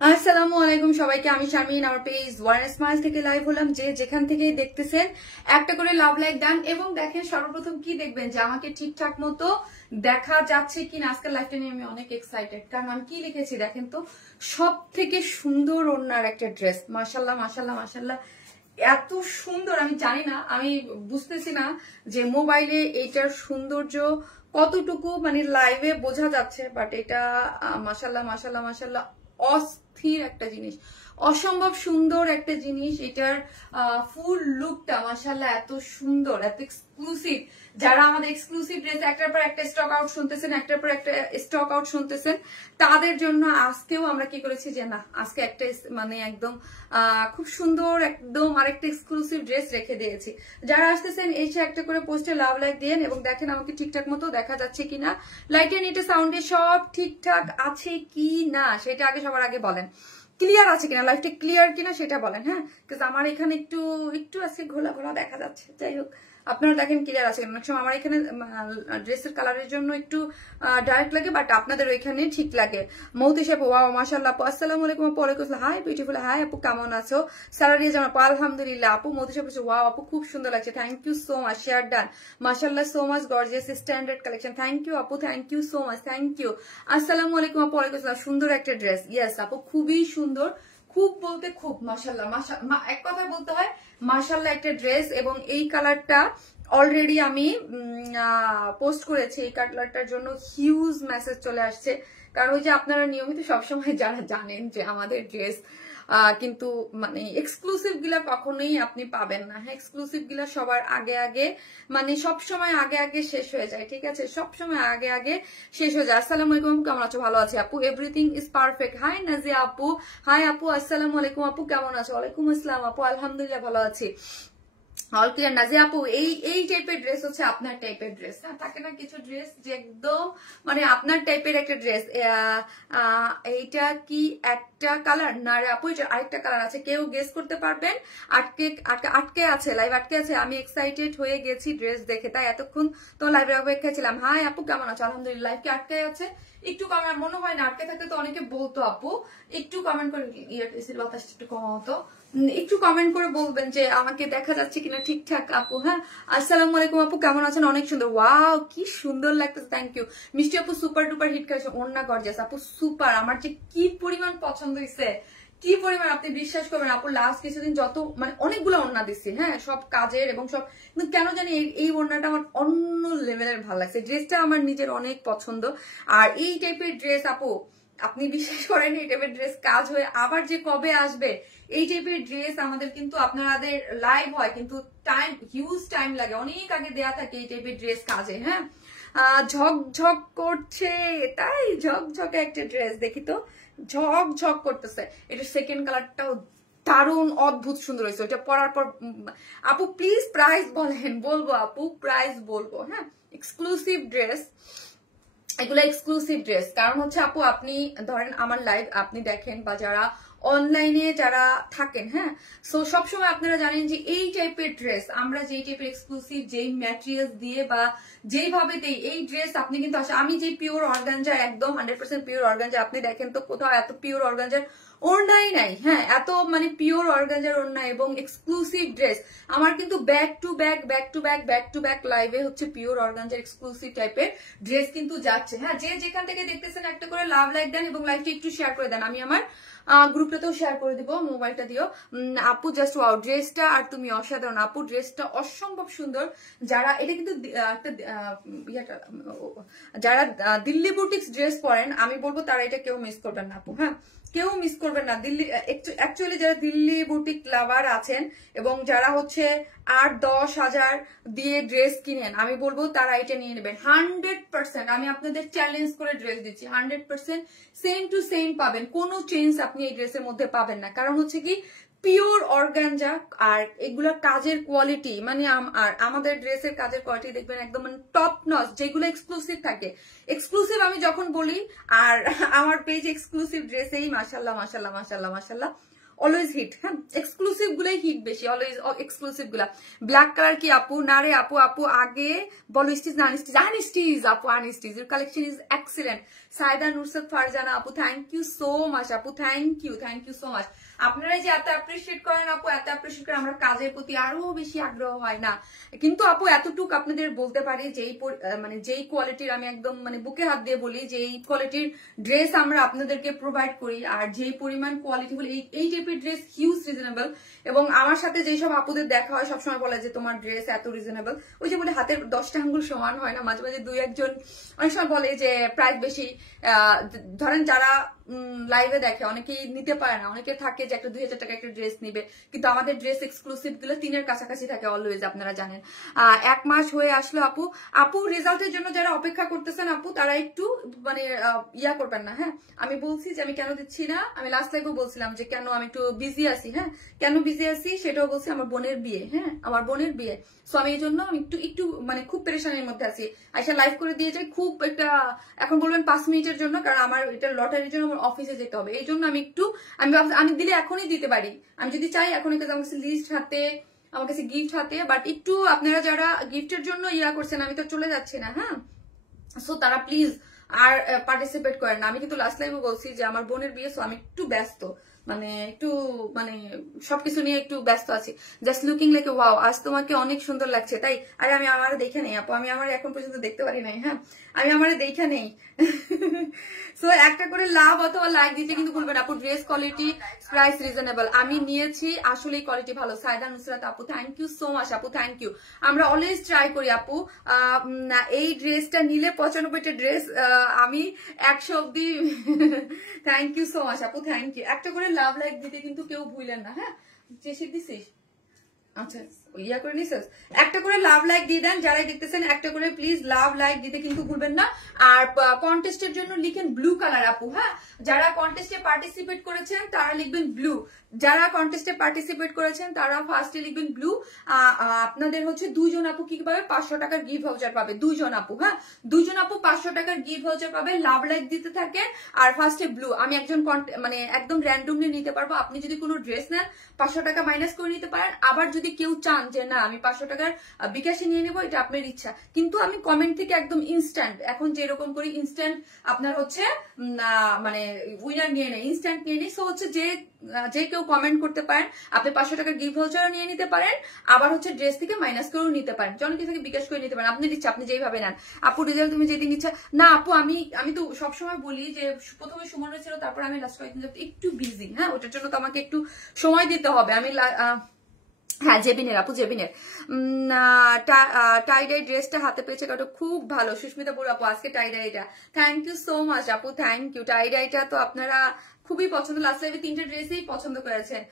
আসসালামু আলাইকুম সবাইকে, আমি শারমিন। আমার পেজ ওয়ান স্মাইল থেকে লাইভ হলাম। যে যেখান থেকে দেখতেছেন একটা করে লাভ লাইক ডান এবং দেখেন সর্বপ্রথম কি দেখবেন যে আমাকে ঠিকঠাক মতো দেখা যাচ্ছে কিনা। আজকের লাইভটা নিয়ে আমি অনেক এক্সাইটেড, কারণ আমি কি লিখেছি দেখেন তো। সব থেকে সুন্দর ওড়নার একটা ড্রেস, মাশাল্লাহ মাশাল্লাহ মাশাল্লাহ, এত সুন্দর। আমি জানি না, আমি বুঝতেছি না যে মোবাইলে এইটার সৌন্দর্য কতটুকু মানে লাইভে বোঝা যাচ্ছে, বাট এটা মাশাল্লাহ মাশাল্লাহ মাশাল্লাহ অস্থির একটা জিনিস, অসম্ভব সুন্দর একটা জিনিস। এটার ফুল লুকটা মাশাল্লাহ এত সুন্দর, এত এক্সক্লুসিভ। যারা আমাদের এক্সক্লুসিভ ড্রেস একটার পর একটা স্টক আউট শুনতেছেন, একটার পর একটা স্টক আউট শুনতেছেন, তাদের জন্য আজকেও আমরা কি করেছি যে না, আজকে একটা মানে একদম খুব সুন্দর একদম আরেকটা এক্সক্লুসিভ ড্রেস রেখে দিয়েছি। যারা আসতেছেন এসে একটা করে পোস্টে লাভ লাইক দিয়েন এবং দেখেন আমাকে ঠিকঠাক মতো দেখা যাচ্ছে কিনা, লাইটে নিটে সাউন্ডে সব ঠিকঠাক আছে কি না সেটা আগে সবার আগে বলেন। ক্লিয়ার আছে কিনা, লাইভটা ক্লিয়ার কিনা সেটা বলেন। হ্যাঁ, কিন্তু আমার এখানে একটু একটু আজকে ঘোলা ঘোলা দেখা যাচ্ছে। যাই হোক, আপনারা দেখেন ক্লিয়ার আছে কিনা। অনেক সময় আমার এখানে ড্রেসের কালারের জন্য একটু ডার্ক লাগে, বাট আপনাদের ওইখানে ঠিক লাগে। মৌতি সাহেব ওয়াও মাশাআল্লাহ আপু, আসসালামু আলাইকুম আপু। ওয়ালাইকুম আসসালাম, হাই বিউটিফুল, হাই আপু কেমন আছো? সারারিয়া জামা আপু আলহামদুলিল্লাহ আপু। মৌতি সাহেব ওয়াও আপু খুব সুন্দর লাগছে, thank you so much, share done মাশাআল্লাহ, so much gorgeous standard collection, thank you আপু, thank you so much, thank you. আসসালামু আলাইকুম আপু। ওয়ালাইকুম আসসালাম, সুন্দর একটা ড্রেস। ইয়েস আপু, খুবই সুন্দর, খুব বলতে খুব মাশাআল্লাহ মাশাআল্লাহ, এক কথায় বলতে হয় মাশাআল্লাহ একটা ড্রেস। এবং এই কালারটা অলরেডি আমি পোস্ট করেছি। এই কালারটার জন্য হিউজ মেসেজ চলে আসছে, কারণ ওই যে আপনারা নিয়মিত সবসময় যারা জানেন যে আমাদের ড্রেস কিন্তু মানে এক্সক্লুসিভ গুলা কখনোই আপনি পাবেন না। হ্যাঁ, এক্সক্লুসিভ গুলা সবার আগে আগে মানে সবসময় আগে আগে শেষ হয়ে যায়, ঠিক আছে, সবসময় আগে আগে শেষ হয়ে যায়। আসসালামু আলাইকুম, কেমন আছো? ভালো আছি আপু, everything is perfect. Hi Nazia আপু, হাই আপু, আসসালামু আলাইকুম আপু, কেমন আছো? ওয়ালাইকুম আসসালাম আপু, আলহামদুলিল্লাহ ভালো আছি। অল ক্লিয়ার নাজিয়া আপু। এই টাইপের ড্রেস হচ্ছে আপনার টাইপের ড্রেস। হ্যাঁ, থাকে না কিছু ড্রেস যে একদম মানে আপনার টাইপের একটা ড্রেস। এইটা কি একটা কালার না রে আপু? এটা আরেকটা কালার আছে, কেউ গেস করতে পারবেন? আটকে আটকে আছে, লাইভ আটকে আছে। আমি এক্সাইটেড হয়ে গেছি ড্রেস দেখে, তাই এতক্ষণ তো লাইভের অপেক্ষায় ছিলাম। হাই আপু, কেমন আছো? আলহামদুলিল্লাহ। লাইভ কি আটকে আছে? একটু কমেন্ট, মনে হয় না আটকে থাকতে তো অনেকে বলতো আপু। একটু কমেন্ট করে, ইয়ার বাতাসটা একটু কমাতো, একটু কমেন্ট করে বলবেন যে আমাকে দেখা যাচ্ছে কিনা ঠিকঠাক আপু। হ্যাঁ, আসসালামু আলাইকুম আপু, কেমন আছেন? অনেক সুন্দর, ওয়াও কি সুন্দর লাগতেছে, থ্যাংক ইউ। মিষ্টি আপু সুপার ডুপার হিট করেছে, ওড়না গর্জিয়াস আপু সুপার। আমার যে কি পরিমাণ পছন্দ হয়েছে, কি পরিমাণ, আপনি বিশ্বাস করবেন আপু, লাস্ট কিছুদিন যত মানে অনেকগুলো ওড়না দিচ্ছি, হ্যাঁ, সব কাজের এবং সব, কিন্তু কেন জানি এই ওড়নাটা আমার অন্য লেভেলের ভালো লাগছে। ড্রেসটা আমার নিজের অনেক পছন্দ। আর এই টাইপের ড্রেস আপু, আপনি বিশ্বাস করেন এই টাইপের ড্রেস কাজ হয়ে আবার যে কবে আসবে। এই টাইপের ড্রেস আমাদের কিন্তু আপনাদের লাইভ হয়, কিন্তু টাইম, হিউজ টাইম লাগে, অনেক আগে দেয়া থাকে এই টাইপের ড্রেস কাজে। হ্যাঁ, ঝকঝক করছে, তাই ঝকঝকে একটা ড্রেস, দেখি তো, ঝকঝক করতেছে। এটা সেকেন্ড কালারটাও দারুণ অদ্ভুত সুন্দর হয়েছে। ওইটা পরার পর আপু প্লিজ প্রাইস বলেন। বলবো আপু, প্রাইস বলবো। হ্যাঁ, এক্সক্লুসিভ ড্রেস, এগুলো এক্সক্লুসিভ ড্রেস। কারণ হচ্ছে আপু, আপনি ধরেন আমার লাইভ আপনি দেখেন বা যারা অনলাইনে যারা থাকেন, হ্যাঁ, সো সবসময় আপনারা জানেন যে এই টাইপের ড্রেস আমরা যেই টাইপের এক্সক্লুসিভ যেই ম্যাটেরিয়ালস দিয়ে বা যেইভাবে দেই এই ড্রেস আপনি কিন্তু আমি যে পিওর অর্গানজা, একদম 100% পিওর অর্গানজা, আপনি দেখেন তো কোথাও এত পিওর অর্গানজার ওড়নাই নাই। হ্যাঁ, এত মানে পিওর অর্গানজার ওড়না এবং এক্সক্লুসিভ ড্রেস আমার কিন্তু back to back back to back back to back লাইভে হচ্ছে পিওর অর্গানজার এক্সক্লুসিভ টাইপের ড্রেস কিন্তু যাচ্ছে। হ্যাঁ, যে যেখান থেকে দেখতেছেন একটা করে লাভ লাইক দেন এবং লাইভটা একটু শেয়ার করে দেন। আমি আমার গ্রুপটাতেও শেয়ার করে দিব, মোবাইলটা দিও। আপু জাস্ট ওয়াও, ড্রেসটা আর তুমি অসাধারণ আপু, ড্রেসটা অসম্ভব সুন্দর। যারা এটা কিন্তু একটা যারা দিল্লি বুটিক্স ড্রেস পরেন, আমি বলবো তারা এটা কেউ মিস করবেন না আপু। হ্যাঁ, কেউ মিস করবেন না। দিল্লি অ্যাকচুয়ালি যারা দিল্লি বুটিক লাভার আছেন এবং যারা হচ্ছে 8-10 হাজার দিয়ে ড্রেস কিনেন, আমি বলবো তারা এটা নিয়ে নেবেন 100%। আমি আপনাদের চ্যালেঞ্জ করে ড্রেস দিচ্ছি, 100% সেম টু সেম পাবেন, কোনো চেঞ্জ আপনি এই ড্রেসের মধ্যে পাবেন না। কারণ হচ্ছে কি, পিওর অর্গানজা আর এগুলোর কাজের কোয়ালিটি মানে আর আমাদের ড্রেসের কাজের কোয়ালিটি দেখবেন একদম টপ নচ, যেগুলো এক্সক্লুসিভ থাকে। এক্সক্লুসিভ আমি যখন বলি, আর আমার পেজ এক্সক্লুসিভ ড্রেসেই মাশাল্লাহ মাশাল্লাহ মাশাল্লাহ মাশাল্লাহ অলওয়েজ হিট, হ্যাঁ এক্সক্লুসিভ গুলোই হিট বেশি, অলওয়েজ এক্সক্লুসিভ গুলা। ব্ল্যাক কালার কি আপু? না রে আপু, আপু আগে বলো স্টিচ না আনস্টিচ? আনস্টিচ আপু, unstitch, your collection is excellent. Saida Nursad Farzana আপু থ্যাংক ইউ সো মাচ আপু, থ্যাংক ইউ সো মাচ। আপনারা যে এত অ্যাপ্রিশিয়েট করেন আপু, এত অ্যাপ্রিশিয়েট করেন, আমরা কাজের প্রতি আরো বেশি আগ্রহ হয় না। কিন্তু আপু এতটুকু আপনাদের বলতে পারি যে মানে যেই কোয়ালিটির, আমি একদম মানে বুকে হাত দিয়ে বলি যে এই কোয়ালিটির ড্রেস আমরা আপনাদেরকে প্রোভাইড করি, আর যেই পরিমাণ কোয়ালিটি বলি এই টাইপের ড্রেস হিউজ রিজনেবল। এবং আমার সাথে যেই সব আপুদের দেখা হয় সবসময় বলে যে তোমার ড্রেস এত রিজনেবল। ওই যে বলে হাতের 10টা আঙ্গুল সমান হয় না, মাঝে মাঝে দুই একজন অনেক সময় বলে যে প্রাইস বেশি। ধরেন যারা লাইভে দেখে অনেকেই নিতে পারে না, অনেকে থাকে যে একটা 2000 টাকা একটা ড্রেস নিবে, কিন্তু আমাদের ড্রেস এক্সক্লুসিভ গুলো 3-এর কাছাকাছি থাকে অলওয়েজ, আপনারা জানেন। 1 মাস হয়ে আসলো আপু। আপু রেজাল্টের জন্য যারা অপেক্ষা করতেছেন আপু তারা একটু মানে ইয়া করবেন না, হ্যাঁ আমি বলছি যে আমি কেন দিচ্ছি না, আমি লাস্ট লাইভেও বলছিলাম যে কেন আমি একটু বিজি আছি, হ্যাঁ কেন বিজি আছি সেটাও বলছি, আমার বোনের বিয়ে, হ্যাঁ আমার বোনের বিয়ে। সো আমি এই জন্য আমি একটু মানে খুব পেরেশানির মধ্যে আছি। আইসা লাইভ করে দিয়ে যাই খুব একটা, এখন বলবেন 5 মিনিটের জন্য, কারণ আমার এটা লটারির জন্য আমার অফিসে যেতে হবে, এই জন্য আমি একটু আমি দিলে এখনই দিতে পারি, আমি যদি চাই এখনই, কাছে আমার কাছে লিস্ট হাতে, আমার কাছে গিফট হাতে, বাট একটু আপনারা যারা গিফটের জন্য ইয়া করছেন, আমি তো চলে যাচ্ছি না, হ্যাঁ সো তারা প্লিজ আর পার্টিসিপেট করেন না। আমি কিন্তু লাস্ট লাইভে বলছি যে আমার বোনের বিয়ে, সো আমি একটু ব্যস্ত, মানে সবকিছু নিয়ে একটু ব্যস্ত আছি। জাস্ট লুকিং লাইক ওয়াও, আজ তোমাকে অনেক সুন্দর লাগছে। তাই? আরে আমি আমার দেখে নেই আপু, আমি আমার এখন পর্যন্ত দেখতে পারি নাই, হ্যাঁ আমি আমার দেখে নেই। সো একটা করে লাভ অথবা লাইক দিতে কিন্তু ভুলবেন আপু। ড্রেস কোয়ালিটি, প্রাইস রিজনেবল, আমি নিয়েছি আসলেই কোয়ালিটি ভালো। সাইদা নুসরাত আপু থ্যাংক ইউ সো মাচ আপু, থ্যাংক ইউ। আমরা অলওয়েজ ট্রাই করি আপু, এই ড্রেসটা নিলে 95টা ড্রেস আমি 100 অব্দি। থ্যাংক ইউ সো মাচ আপু, থ্যাংক ইউ। একটা করে লাভ লাইক দিতে কিন্তু কেউ ভুলেন না, হ্যাঁ চেষে দিছিস, আচ্ছা ইয়া করে নিছিস, একটা করে লাভ লাইক দিয়ে দেন যারাই দেখতেছেন, একটা করে প্লিজ লাভ লাইক দিতে কিন্তু ভুলবেন না। আর কন্টেস্টের জন্য লিখেন ব্লু কালার আপু, হ্যাঁ যারা কন্টেস্টে পার্টিসিপেট করেছেন তারা লিখবেন ব্লু, যারা কন্টেস্টে পার্টিসিপেট করেছেন তারা ফার্স্টে লিখবেন ব্লু। আপনাদের হচ্ছে 2 জন আপু কি পাবে, 500 টাকার গিফট ভাউচার পাবে, 2 জন আপু, হ্যাঁ 2 জন আপু 500 টাকার গিফট ভাউচার পাবে। লাভ লাইক দিতে থাকেন আর ফার্স্টে ব্লু। আমি একজন মানে একদম র্যান্ডমলি নিতে পারবো, আপনি যদি কোনো ড্রেস নেন 500 টাকা মাইনাস করে নিতে পারেন। আবার যদি কেউ চান যে না আমি 500 টাকার বিকাশে নিয়ে নেবো, এটা আপনার ইচ্ছা, কিন্তু আমি কমেন্ট থেকে একদম ইনস্ট্যান্ট, এখন যেরকম করি ইনস্ট্যান্ট আপনার হচ্ছে মানে উইনার নিয়ে নেই, ইনস্ট্যান্ট নিয়ে নেই। সো হচ্ছে যে কেউ কমেন্ট করতে পারেন, আপনি 500 টাকার গিফট ভাউচারও নিয়ে নিতে পারেন, আবার হচ্ছে ড্রেস থেকে মাইনাস করেও নিতে পারেন, জনকে থেকে বিকাশ করে নিতে পারেন, আপনার ইচ্ছা, আপনি যেইভাবে নেন আপু। রেজাল্ট তুমি যেদিন ইচ্ছা না আপু, আমি তো সবসময় বলি যে প্রথমে সুমন ছিল, তারপর আমি লাস্ট কয়েকদিন একটু বিজি, হ্যাঁ ওটার জন্য তো আমাকে একটু সময় দিতে হবে। আমি হ্যাঁ জেবিনের আপু, জেবিনের টাই ডাই ড্রেসটা হাতে পেয়েছে কাটো, খুব ভালো। সুস্মিতা বড় আপু আজকে টাই ডাইটা, থ্যাংক ইউ সো মাচ আপু, থ্যাংক ইউ। টাই ডাইটা তো আপনারা খুবই পছন্দ, লাস্ট লাইভে 3টে ড্রেসই পছন্দ করেছেন,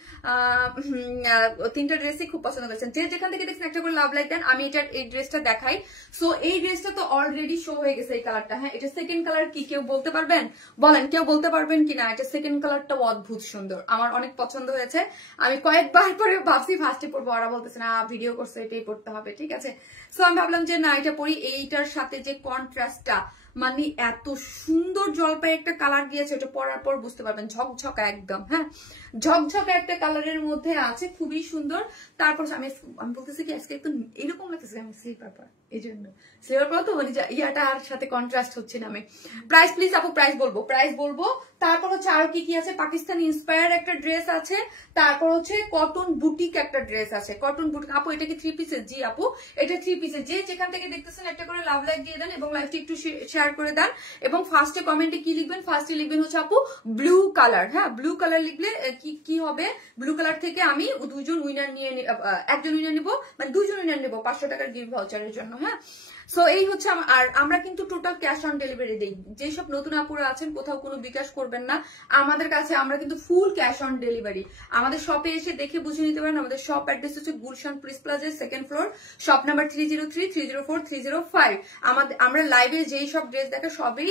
3টা ড্রেসই খুব পছন্দ করেছেন। যে যেখান থেকে দেখছেন একটা করে লাভ লাইক দেন। আমি এই ড্রেসটা দেখাই। সো এই ড্রেসটা তো অলরেডি শো হয়ে গেছে, এই কালারটা, হ্যাঁ এটা সেকেন্ড কালার কি কেউ বলতে পারবেন? বলেন কেউ বলতে পারবেন কিনা? এটা সেকেন্ড কালারটা অদ্ভুত সুন্দর, আমার অনেক পছন্দ হয়েছে। আমি কয়েকবার পরে ভাবছি ফার্স্টে পড়বো, ওরা বলতেছে না ভিডিও করছে এটাই পড়তে হবে, ঠিক আছে। সো আমি ভাবলাম যে না এটা পরি। এইটার সাথে যে কন্ট্রাস্টটা, মানে এত সুন্দর জলপাই একটা কালার দিয়েছে, ওটা পরার পর বুঝতে পারবেন, ঝকঝকা একদম, হ্যাঁ ঝকঝকা একটা কালারের মধ্যে আছে, খুবই সুন্দর। তারপর আমি বলতেছি কি আজকে একটু এরকম লাগতেছে, আমি স্লিপার পর, এই জন্য স্লিপার পর তো মানে ইয়াটার সাথে কন্ট্রাস্ট হচ্ছে না। আমি প্রাইস প্লিজ আপু, প্রাইস বলবো। তারপর হচ্ছে আর কি আছে, পাকিস্তানি ইন্সপায়ার একটা ড্রেস আছে, তারপর হচ্ছে কটন বুটিক একটা ড্রেস আছে, কটন বুটিক আপু। এটা কি 3 পিসের? জি আপু এটা 3 পিসের। যে যেখান থেকে দেখতেছেন একটা করে লাভ লাইক দিয়ে দেন এবং লাইভটি একটু শেয়ার করে দেন। এবং ফার্স্টে কমেন্টে কি লিখবেন? ফার্স্টে লিখবেন হচ্ছে আপু ব্লু কালার, হ্যাঁ ব্লু কালার লিখলে কি হবে, ব্লু কালার থেকে আমি 2 জন উইনার নিয়ে, একজন উইনার নিবো, মানে 2 জন উইনার নেবো 500 টাকার গিফট ভাউচারের জন্য, হ্যাঁ। সো এই হচ্ছে আর আমরা কিন্তু টোটাল ক্যাশ অন ডেলিভারি দিই। যেসব নতুন আপুরা আছেন কোথাও কোনো বিকাশ করবেন না, আমাদের কাছে আমরা কিন্তু ফুল ক্যাশ অন ডেলিভারি। আমাদের শপে এসে দেখে বুঝে নিতে পারেন। আমাদের শপ অ্যাড্রেস হচ্ছে গুলশান প্রিস প্লাজার 2nd ফ্লোর, শপ নাম্বার 303, 304, 305। আমরা লাইভে যেই সব ড্রেস দেখা সবই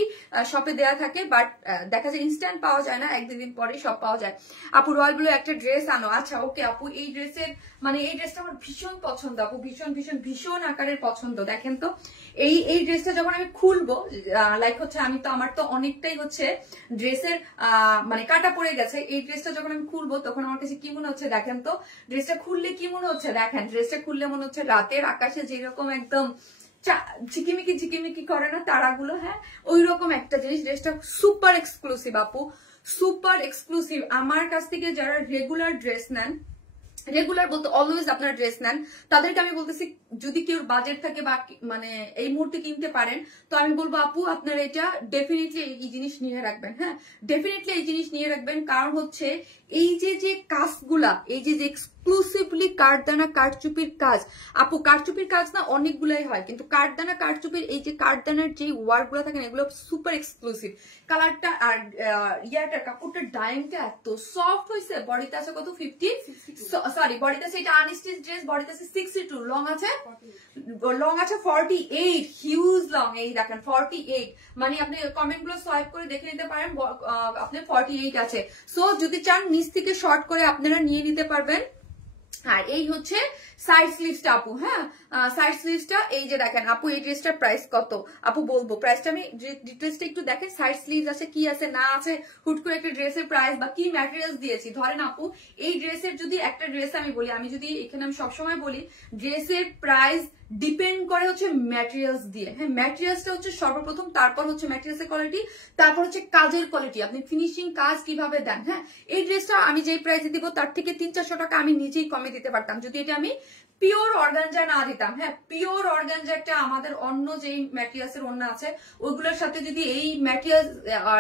শপে দেওয়া থাকে, বাট দেখা যায় ইনস্ট্যান্ট পাওয়া যায় না, 1-2 দিন পরে সব পাওয়া যায়। আপু রয়্যাল ব্লু একটা ড্রেস আনো, আচ্ছা ওকে আপু। এই ড্রেসের মানে এই ড্রেসটা আমার ভীষণ পছন্দ আপু, ভীষণ ভীষণ ভীষণ আকারের পছন্দ। দেখেন তো এই ড্রেসটা যখন আমি খুলবো, লাইক হচ্ছে আমি তো আমার তো অনেকটাই হচ্ছে ড্রেসের মানে কাটা পড়ে গেছে, এই ড্রেসটা যখন আমি খুলবো তখন আমার কাছে কি মনে হচ্ছে দেখেন তো, ড্রেসটা খুললে কি মনে হচ্ছে দেখেন, ড্রেসটা খুললে মনে হচ্ছে রাতের আকাশে যেরকম একদম ঝিকিমিকি ঝিকিমিকি করে না তারাগুলো, হ্যাঁ ওই রকম একটা জিনিস। ড্রেসটা সুপার এক্সক্লুসিভ আপু, সুপার এক্সক্লুসিভ। আমার কাছ থেকে যারা রেগুলার ড্রেস নেন, রেগুলার বলতে অলওয়েজ আপনার ড্রেস নেন, তাদেরকে আমি বলতেছি যদি কেউ বাজেট থাকে বা মানে এই মুহূর্তে কিনতে পারেন, তো আমি বলবো আপু আপনারা এটা ডেফিনেটলি এই জিনিস নিয়ে রাখবেন, হ্যাঁ ডেফিনেটলি এই জিনিস নিয়ে রাখবেন। কারণ হচ্ছে এই যে কাজগুলা, এই যে এক্সক্লুসিভলি কাঠদানা কারচুপির কাজ, আপু কারচুপির কাজ না অনেকগুলাই হয়, কিন্তু কাঠদানা কারচুপির এই যে কাঠদানার যে ওয়ার্ক গুলো থাকেন এগুলো সুপার এক্সক্লুসিভ। কালারটা আর ইয়াটার কাপড়টার ডাইংটা এত সফট হয়েছে। বডিতে আছে কত 50, সরি বডিতে আছে এটা আনস্টিচ ড্রেস, বডিতে আছে 62, লং আছে 48, হিউজ লং। এই দেখেন 48, মানে আপনি কমেন্ট গুলো সোয়াইপ করে দেখে নিতে পারেন আপনার 48 আছে। সো যদি চান নিচ থেকে শর্ট করে আপনারা নিয়ে নিতে পারবেন। আর এই হচ্ছে সাইড স্লিভসটা আপু, হ্যাঁ সাইড স্লিভসটা এই যে দেখেন আপু, এই ড্রেসটার প্রাইস কত আপু বলবো, প্রাইসটা আমি ডিটেলসটা একটু দেখেন, সাইড স্লিভস আছে কি আছে না আছে, হুট করে একটা ড্রেসের প্রাইস বা কি ম্যাটেরিয়ালস দিয়েছি। ধরেন আপু এই ড্রেসের যদি একটা ড্রেস আমি বলি, আমি যদি এখানে আমি সবসময় বলি ড্রেসের প্রাইস ডিপেন্ড করে হচ্ছে ম্যাটেরিয়ালস দিয়ে, হ্যাঁ ম্যাটেরিয়ালসটা হচ্ছে সর্বপ্রথম, তারপর হচ্ছে ম্যাটেরিয়ালসের কোয়ালিটি, তারপর হচ্ছে কাজের কোয়ালিটি, আপনি ফিনিশিং কাজ কিভাবে দেন। হ্যাঁ এই ড্রেসটা আমি যেই প্রাইসে দিব তার থেকে 300-400 টাকা আমি নিজেই কমে দিতে পারতাম যদি এটা আমি পিওর অর্গানজা না দিতাম। হ্যাঁ পিওর অর্গানজা একটা আমাদের অন্য যেই ম্যাটেরিয়ালসের ওড়না আছে ওইগুলোর সাথে যদি এই ম্যাটেরিয়াল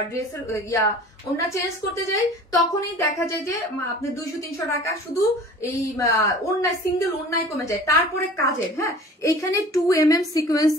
ড্রেসের ওড়না চেঞ্জ করতে যাই তখনই দেখা যায় যে আপনি 200-300 টাকা শুধু এই ওড়নায় সিঙ্গেল ওড়নায় কমে যায়। তারপরে কাজের, হ্যাঁ এইখানে 2mm সিকোয়েন্স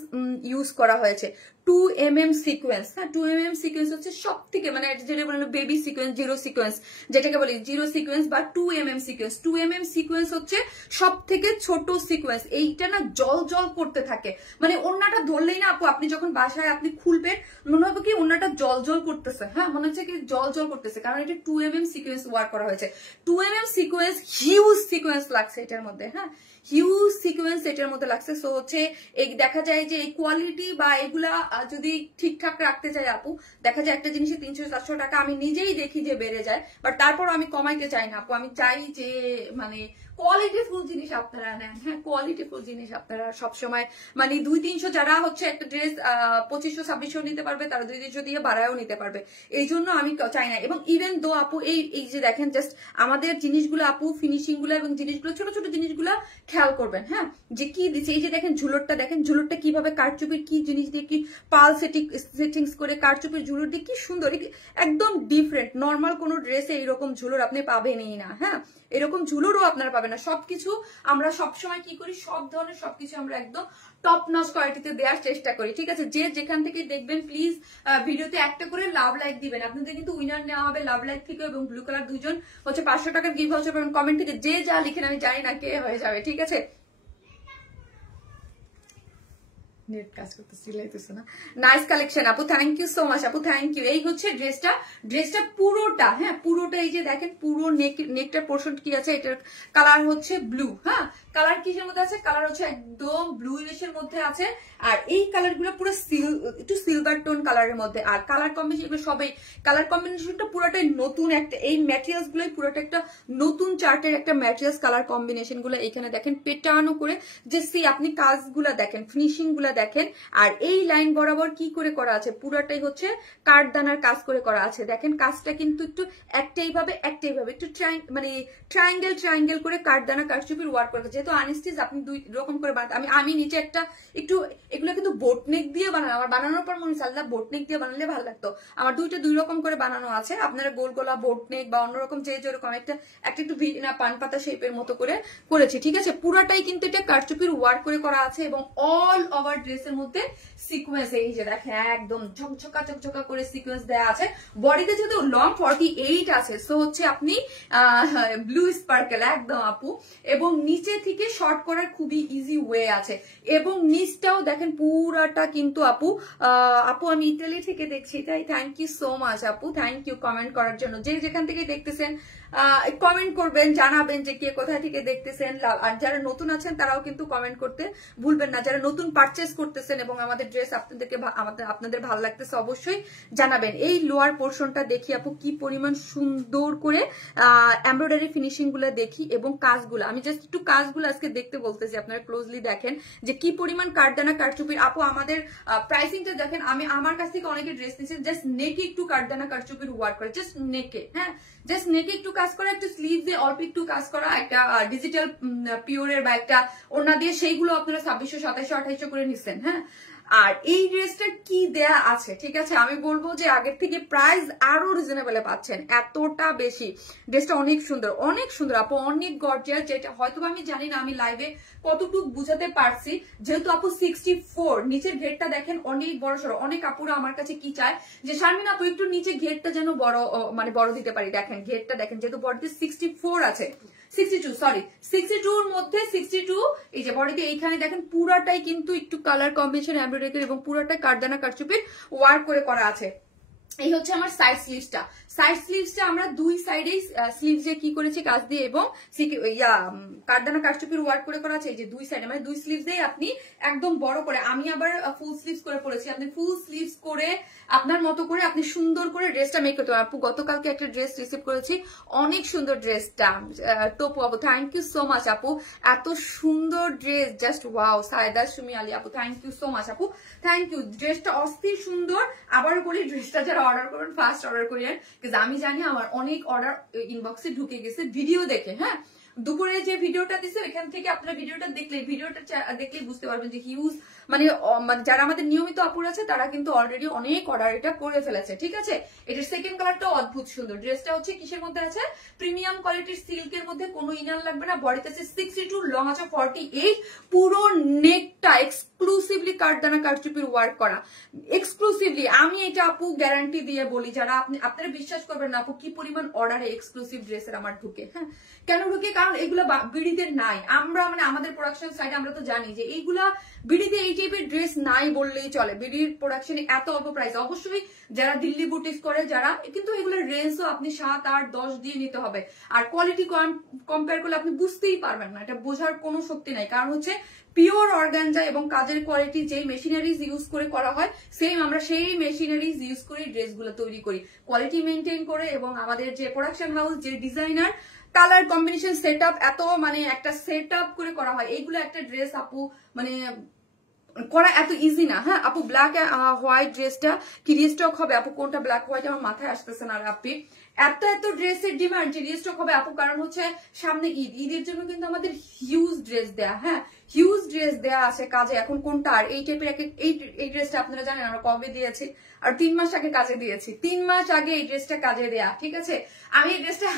ইউজ করা হয়েছে, 2mm সিকোয়েন্স, হ্যাঁ 2mm সিকোয়েন্স হচ্ছে সব থেকে মানে যেটা বলেন বেবি সিকোয়েন্স, জিরো সিকোয়েন্স যেটাকে বলি, জিরো সিকোয়েন্স বা 2mm সিকোয়েন্স। 2mm সিকোয়েন্স হচ্ছে সব থেকে ছোট সিকোয়েন্স, এইটা না জল জল করতে থাকে, মানে ওড়নাটা ধরলেই না আপু আপনি যখন বাসায় আপনি খুলবেন মনে হবে কি ওড়নাটা জল জল করতেছে, হ্যাঁ মনে হচ্ছে কি জল জল করতেছে, কারণ এটা 2mm সিকোয়েন্স ওয়ার্ক করা হয়েছে। 2mm সিকোয়েন্স হিউজ সিকোয়েন্স লাগছে এটার মধ্যে, হ্যাঁ হিউজ সিকোয়েন্স এটার মধ্যে লাগছে। সো হচ্ছে এই দেখা যায় যে এই কোয়ালিটি বা এগুলা যদি ঠিকঠাক রাখতে চাই আপু, দেখা যায় একটা জিনিসে 300-400 টাকা আমি নিজেই দেখি যে বেড়ে যায়, বাট তারপর আমি কমাইতে চাই না আপু, আমি চাই যে মানে কোয়ালিটিফুল জিনিস আপনারা নেন, হ্যাঁ কোয়ালিটিফুল জিনিস আপনারা সবসময় মানে 200-300 যারা হচ্ছে একটা ড্রেস 2500-2600 নিতে পারবে তারা 200-300 দিয়ে বাড়ায়ও নিতে পারবে, এই জন্য আমি চাই না। এবং ইভেন দো আপু এই যে দেখেন জাস্ট আমাদের জিনিসগুলো আপু ফিনিশিং গুলো এবং জিনিসগুলো ছোট ছোট জিনিসগুলো খেয়াল করবেন, হ্যাঁ যে কি দিচ্ছে। এই যে দেখেন ঝুলরটা, দেখেন ঝুলরটা কিভাবে কারচুপির কি জিনিস দিয়ে কি পাল সেটিংস করে কারচুপির ঝুলর দিয়ে কি সুন্দর, একদম ডিফারেন্ট। নর্মাল কোনো ড্রেসে এইরকম ঝুলর আপনি পাবেনই না, হ্যাঁ এরকম ঝুলরও আপনারা পাবেন না। সবকিছু আমরা সবসময় কি করি, সব ধরনের সবকিছু আমরা একদম টপ নচ কোয়ালিটিতে দেওয়ার চেষ্টা করি, ঠিক আছে। যে যেখান থেকে দেখবেন প্লিজ ভিডিওতে একটা করে লাভ লাইক দিবেন, আপনাদের কিন্তু উইনার নেওয়া হবে লাভ লাইক থেকে, এবং ব্লু কালার দুইজন হচ্ছে 500 টাকার গিফট ভাউচার পাবেন। কমেন্ট থেকে যে যা লিখেন আমি জানি না কে হয়ে যাবে, ঠিক আছে। নেট কাজ করতে সিলাইতেছে না। নাইস কালেকশন আপু, থ্যাংক ইউ সো মাচ আপু, থ্যাংক ইউ। এই হচ্ছে ড্রেসটা পুরোটা, হ্যাঁ পুরোটা এই যে দেখেন পুরো নেকটার পোর্শন কি আছে, এটার কালার হচ্ছে ব্লু, হ্যাঁ কালার কিসের মধ্যে আছে, কালার হচ্ছে একদম ব্লু ইলিশের মধ্যে আছে। আর এই কালার গুলো পুরো একটু সিলভার টোন কালারের মধ্যে, আর কালার কম্বিনেশন সবাই কালার কম্বিনেশনটা পুরোটাই নতুন একটা, এই ম্যাটেরিয়ালস গুলোই পুরোটা একটা নতুন চার্টের একটা ম্যাটেরিয়ালস কালার কম্বিনেশন গুলো এখানে দেখেন পেটানো করে, যে সি আপনি কাজগুলা দেখেন, ফিনিশিং গুলা দেখেন। আর এই লাইন বরাবর কি করে করা আছে, পুরোটাই হচ্ছে কাঠদানার কাজ করে করা আছে। দেখেন কাজটা কিন্তু একটু একটাই ভাবে একটু মানে ট্রায়াঙ্গেল করে কাঠদানা কারচুপির ওয়ার্ক করা, যেহেতু আনস্টিচ আপনি দুই রকম করে বানাতে, আমি নিচে একটা একটু এগুলো কিন্তু বোটনেক দিয়ে বানানো, আমার বানানোর পর মনে হচ্ছে বোটনেক দিয়ে বানালে ভালো লাগতো। আমার দুই রকম করে বানানো আছে, আপনারা গোল গোলা বোটনেক বা অন্যরকম যে যেরকম একটা একটু পান পাতা শেপের মতো করে করেছি, ঠিক আছে। পুরাটাই কিন্তু এটা কারচুপির ওয়ার্ক করে করা আছে, এবং অল ওভার ড্রেসের মধ্যে সিকোয়েন্স এই যে দেখেন একদম ঝকঝকা করে সিকোয়েন্স দেওয়া আছে। বডিতে যেহেতু লং 48 আছে, সো হচ্ছে আপনি ব্লু স্পার্কেল একদম আপু, এবং নিচে থেকে শর্ট করার খুবই ইজি ওয়ে আছে। এবং নিচটাও দেখেন পুরাটা কিন্তু আপু আমি ইতালি থেকে দেখছি, তাই থ্যাংক ইউ সো মাচ আপু, থ্যাংক ইউ কমেন্ট করার জন্য। যে যেখান থেকে দেখতেছেন কমেন্ট করবেন, জানাবেন যে কে কোথা থেকে দেখতেছেন। আর যারা নতুন আছেন তারাও কিন্তু কমেন্ট করতে ভুলবেন না। যারা নতুন পারচেস করতেছেন এবং আমাদের ড্রেস আপনাদের ভালো লাগতেছে অবশ্যই জানাবেন। এই লোয়ার পোর্শনটা দেখি আপু কি পরিমাণ সুন্দর করে এমব্রয়ডারি ফিনিশিং গুলো দেখি এবং কাজগুলো, আমি জাস্ট একটু কাজগুলো আজকে দেখতে বলতেছি, আপনারা ক্লোজলি দেখেন যে কি পরিমাণ কাঠদানা কারচুপির। আপু আমাদের প্রাইসিংটা দেখেন, আমি আমার কাছ থেকে অনেকে ড্রেস নিয়েছেন জাস্ট নেকে একটু কাঠদানা কারচুপির ওয়ার্ক করে, জাস্ট নেকে, হ্যাঁ জাস্ট নেকে একটু কাজ করা, একটু স্লিভ দিয়ে অল্প একটু কাজ করা, একটা ডিজিটাল পিওরের বা একটা ওড়না দিয়ে, সেইগুলো আপনারা 2600, 2700, 2800 করে নিচ্ছেন। হ্যাঁ, আর এই ড্রেসটা কি দেয়া আছে, ঠিক আছে, আমি বলবো যে আগের থেকে প্রাইস আরো রিজনেবলে পাচ্ছেন, এতটা বেশি। ড্রেসটা অনেক সুন্দর, অনেক সুন্দর আপু, অনেক গর্জিয়াস, যেটা হয়তো আমি জানি না আমি লাইভে কতটুকু বুঝাতে পারছি। যেহেতু আপু 64, নিচের ঘেরটা দেখেন অনেক বড় সড়ো। অনেক আপুরা আমার কাছে কি চায় যে শারমিন আপু একটু নিচে ঘেরটা যেন বড়, মানে বড় দিতে পারি। দেখেন ঘেরটা দেখেন, যেহেতু বডিতে 64 আছে, 62 এর মধ্যে 62, এই যে বডিতে এইখানে দেখেন পুরাটাই কিন্তু একটু কালার কম্বিনেশন এমব্রয়ডারি এবং পুরাটাই কাঠদানা কারচুপির ওয়ার্ক করে করা আছে। এই হচ্ছে আমার সাইড স্লিভসটা। সাইড স্লিভসটা আমরা দুই সাইডেই স্লিভসে কি করেছি কাজ দিয়ে এবং কাঠদানা কারচুপির ওয়ার্ক করে করা আছে। এই যে দুই সাইডে মানে দুই স্লিভসেই আপনি একদম বড় করে, আমি আবার ফুল স্লিভস করে পড়েছি, আপনি ফুল স্লিভস করে আপনার মতো করে আপনি সুন্দর করে ড্রেসটা মেক করতে পারেন। আপু গতকালকে একটা ড্রেস রিসিভ করেছি, অনেক সুন্দর ড্রেসটা। টপু আপু থ্যাংক ইউ সো মাচ আপু, এত সুন্দর dress, just wow. Sayeda Sumi Ali আপু থ্যাংক ইউ সো মাচ আপু, থ্যাংক ইউ। ড্রেসটা অস্থির সুন্দর। আবার বলি ড্রেসটা যারা অর্ডার করবেন ফার্স্ট অর্ডার করিয়েন, আমি জানি আমার অনেক অর্ডার ইনবক্সে ঢুকে গেছে ভিডিও দেখে। হ্যাঁ, দুপুরে যে ভিডিওটা দিছে এখান থেকে আপনারা ভিডিওটা দেখলেই বুঝতে পারবেন যে হিউজ মানে যারা আমাদের নিয়মিত আপুর আছে তারা কিন্তু অলরেডি অনেক অর্ডার এটা করে ফেলেছে। ঠিক আছে, এটার সেকেন্ড কালারটাও অদ্ভুত সুন্দর। ড্রেসটা হচ্ছে কিসের মধ্যে আছে, প্রিমিয়াম কোয়ালিটির সিল্কের মধ্যে, কোনো ইনার লাগবে না। বডিতে আছে 62, লং আছে 48, পুরো নেকটা এক্সক্লুসিভলি কাঠদানা কারচুপির ওয়ার্ক করা, এক্সক্লুসিভলি। আমি এটা আপু গ্যারান্টি দিয়ে বলি, যারা আপনারা বিশ্বাস করবেন না আপু কি পরিমাণ অর্ডারে এক্সক্লুসিভ ড্রেসের আমার ঢুকে। হ্যাঁ, কেন ঢুকে, কারণ এগুলো বিড়িতে নাই। আমরা মানে আমাদের প্রোডাকশন সাইডে আমরা তো জানি যে এইগুলা বিড়িতে এই টাইপের ড্রেস নাই বললেই চলে। বিড়ির প্রোডাকশনে এত অল্প প্রাইস, অবশ্যই যারা দিল্লি বুটিক্স করে যারা, কিন্তু এগুলোর রেঞ্জও আপনি 7, 8, 10 দিয়ে নিতে হবে। আর কোয়ালিটি কম্পেয়ার করলে আপনি বুঝতেই পারবেন না, এটা বোঝার কোনো শক্তি নাই। কারণ হচ্ছে পিওর অর্গানজা এবং কাজের কোয়ালিটি যেই মেশিনারিজ ইউজ করে করা হয়, সেম আমরা সেই মেশিনারিজ ইউজ করে ড্রেসগুলো তৈরি করি, কোয়ালিটি মেনটেন করে। এবং আমাদের যে প্রোডাকশন হাউস, যে ডিজাইনার, কালার কম্বিনেশন সেটআপ, এত মানে একটা সেটআপ করে করা হয়। এইগুলো একটা ড্রেস আপু মানে করা এত ইজি না। হ্যাঁ আপু, ব্ল্যাক হোয়াইট ড্রেসটা কি রিস্টক হবে আপু? কোনটা ব্ল্যাক হোয়াইট আমার মাথায় আসতেছে না আপনি। এত ড্রেসের ডিমান্ড যে রিস্টক হবে আপু, কারণ হচ্ছে সামনে ঈদ, ঈদের জন্য কিন্তু আমাদের হিউজ ড্রেস দেয়া, হ্যাঁ হিউজ ড্রেস দেয়া আছে কাজে। এখন কোনটা আর এই টাইপের এই ড্রেসটা আপনারা জানেন আমরা কবে দিয়েছি, আর 3 মাস আগে কাজে দিয়েছি, 3 মাস আগে এই ড্রেসটা কাজে দেয়া। ঠিক আছে, আমি এই ড্রেসটা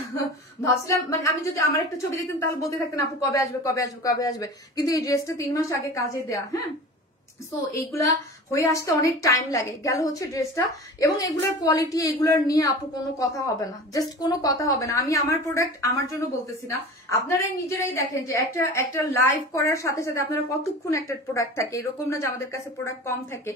ভাবছিলাম, মানে আমি যদি আমার একটা ছবি দেখতেন তাহলে বলতে থাকতেন আপু কবে আসবে কবে আসবে কবে আসবে, কিন্তু এই ড্রেসটা 3 মাস আগে কাজে দেয়া। হ্যাঁ, সো এইগুলা হয়ে আসতে অনেক টাইম লাগে। গেল হচ্ছে ড্রেসটা, এবং এগুলোর কোয়ালিটি এগুলোর নিয়ে আপু কোনো কথা হবে না, জাস্ট কোনো কথা হবে না। আমি আমার প্রোডাক্ট আমার জন্য বলতেছি না, আপনারা নিজেরাই দেখেন যে একটা লাইভ করার সাথে সাথে আপনারা কতক্ষণ একটা প্রোডাক্ট থাকে, এরকম না যে আমাদের কাছে প্রোডাক্ট কম থাকে,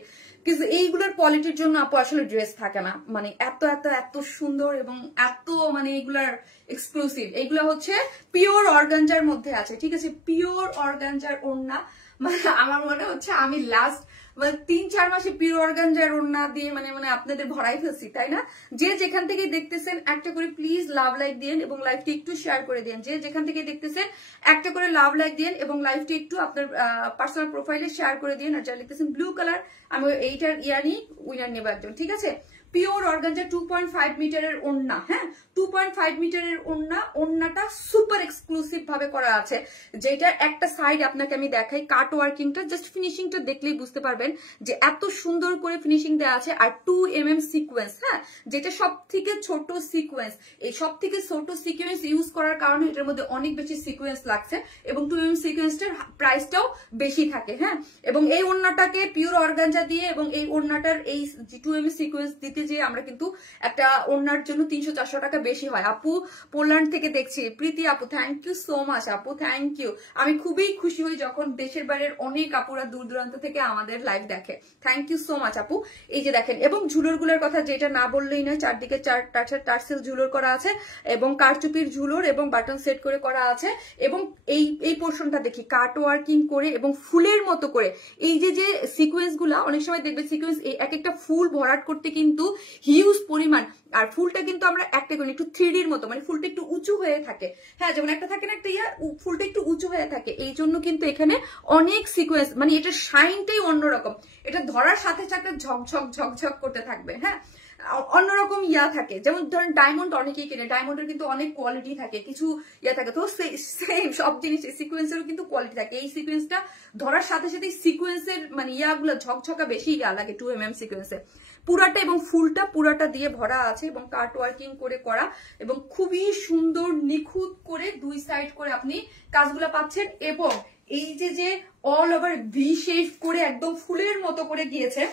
কিন্তু এইগুলোর কোয়ালিটির জন্য আপু আসলে ড্রেস থাকে না। মানে এত সুন্দর এবং এত মানে এগুলার এক্সক্লুসিভ। এইগুলো হচ্ছে পিওর অর্গানজার মধ্যে আছে। ঠিক আছে, পিওর অর্গানজার ওড়না, মানে আমার মনে হচ্ছে আমি লাস্ট মানে 3-4 মাসে পিওর অর্গানজার ওড়না দিয়ে মানে আপনাদের ভরাই ফেলছি, তাই না? যে যেখান থেকে দেখতেছেন একটা করে প্লিজ লাভ লাইক দিন এবং লাইভটি একটু শেয়ার করে দিন। যে যেখান থেকে দেখতেছেন একটা করে লাভ লাইক দিন এবং লাইভটি একটু আপনার পার্সোনাল প্রোফাইলে শেয়ার করে দিন। আর যারা লিখতেছেন ব্লু কালার, আমি এইটার ইয়ানি উইনার নেব একজন। ঠিক আছে, পিওর অর্গানজা 2.5 মিটারের ওড়না। হ্যাঁ, 2.5 মিটারের ওড়না, ওড়নাটা সুপার এক্সক্লুসিভ ভাবে করা আছে, যেটার একটা সাইড আপনাকে আমি দেখাই, কাট ওয়ার্কিংটা, জাস্ট ফিনিশিংটা দেখলেই বুঝতে পারবেন যে এত সুন্দর করে ফিনিশিং দেওয়া আছে। আর 2 mm সিকোয়েন্স, হ্যাঁ যেটা সব থেকে ছোট সিকোয়েন্স, এই সব থেকে ছোট সিকোয়েন্স ইউজ করার কারণে এটার মধ্যে অনেক বেশি সিকোয়েন্স লাগছে এবং 2 mm সিকোয়েন্সটার প্রাইসটাও বেশি থাকে। হ্যাঁ, এবং এই ওড়নাটাকে পিওর অর্গানজা দিয়ে এবং এই ওড়নাটার এই 2 mm সিকোয়েন্স দিতে যে আমরা কিন্তু একটা ওড়নার জন্য 300-400 টাকা বেশি হয়। আপু পোল্যান্ড থেকে দেখছি, প্রীতি আপু থ্যাংক ইউ সো মাচ আপু, থ্যাংক ইউ। আমি খুবই খুশি হই যখন দেশের বাইরের অনেক আপুরা দূর দূরান্ত থেকে আমাদের লাইভ দেখে, থ্যাংক ইউ সো মাচ আপু। এই যে দেখেন, এবং ঝুলোর গুলোর কথা যেটা না বললেই নয়, চারদিকে টার্সেল ঝুলোর করা আছে এবং কারচুপির ঝুলোর এবং বাটন সেট করে করা আছে। এবং এই পোর্শনটা দেখি কাট ওয়ার্কিং করে এবং ফুলের মতো করে এই যে সিকোয়েন্স গুলা, অনেক সময় দেখবে সিকোয়েন্স এক একটা ফুল ভরাট করতে কিন্তু হিউজ পরিমাণ, আর ফুলটা কিন্তু আমরা একটা করি একটু 3Dর মতো, মানে ফুলটা একটু উঁচু হয়ে থাকে, হ্যাঁ যেমন একটা থাকে না একটা ফুলটা একটু উঁচু হয়ে থাকে, এই জন্য কিন্তু এখানে অনেক সিকোয়েন্স, মানে এটা শাইনটাই অন্যরকম, এটা ধরার সাথে সাথে ঝকঝক ঝকঝক করতে থাকবে, হ্যাঁ অন্যরকম থাকে। যেমন ধরেন ডায়মন্ড অনেকেই কিনে, ডায়মন্ডের কিন্তু অনেক কোয়ালিটি থাকে, কিছু থাকে, তো সেম সব জিনিস সিকোয়েন্সেরও কিন্তু কোয়ালিটি থাকে। এই সিকোয়েন্সটা ধরার সাথে সাথে সিকোয়েন্সের মানে গুলো ঝকঝকা বেশি লাগে 2mm সিকোয়েন্সে পুরাটা, এবং ফুলটা পুরাটা দিয়ে ভরা আছে এবং কাট ওয়ার্কিং করে করা, এবং খুবই সুন্দর নিখুঁত করে দুই সাইড করে আপনি কাজগুলো পাচ্ছেন। এবং এই যে অল ওভার ভি শেপ করে একদম ফুলের মতো করে গিয়েছে,